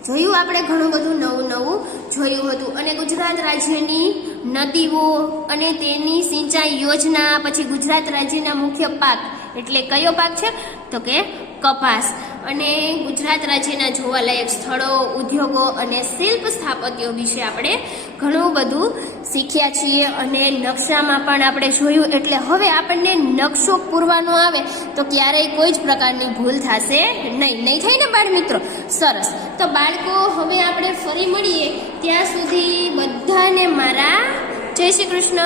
જોયું આપણે ઘણું બધું નવું જોયું હતું. અને ગુજરાત રાજ્યની નદીઓ અને તેની સિંચાઈ યોજના, પછી ગુજરાત રાજ્યના મુખ્ય પાક એટલે કયો પાક છે? તો કે કપાસ. અને ગુજરાત રાજ્યના જોવાલાયક સ્થળો, ઉદ્યોગો અને શિલ્પ સ્થાપત્યો વિશે આપણે ઘણું બધું શીખ્યા છીએ. અને નકશામાં પણ આપણે જોયું. એટલે હવે આપણને નકશો પૂરવાનો આવે તો ક્યારેય કોઈ જ પ્રકારની ભૂલ થશે નહીં થાય ને બાળ મિત્રો? સરસ. તો બાળકો, હવે આપણે ફરી મળીએ. ત્યાં સુધી બધાને મારા જય શ્રી કૃષ્ણ.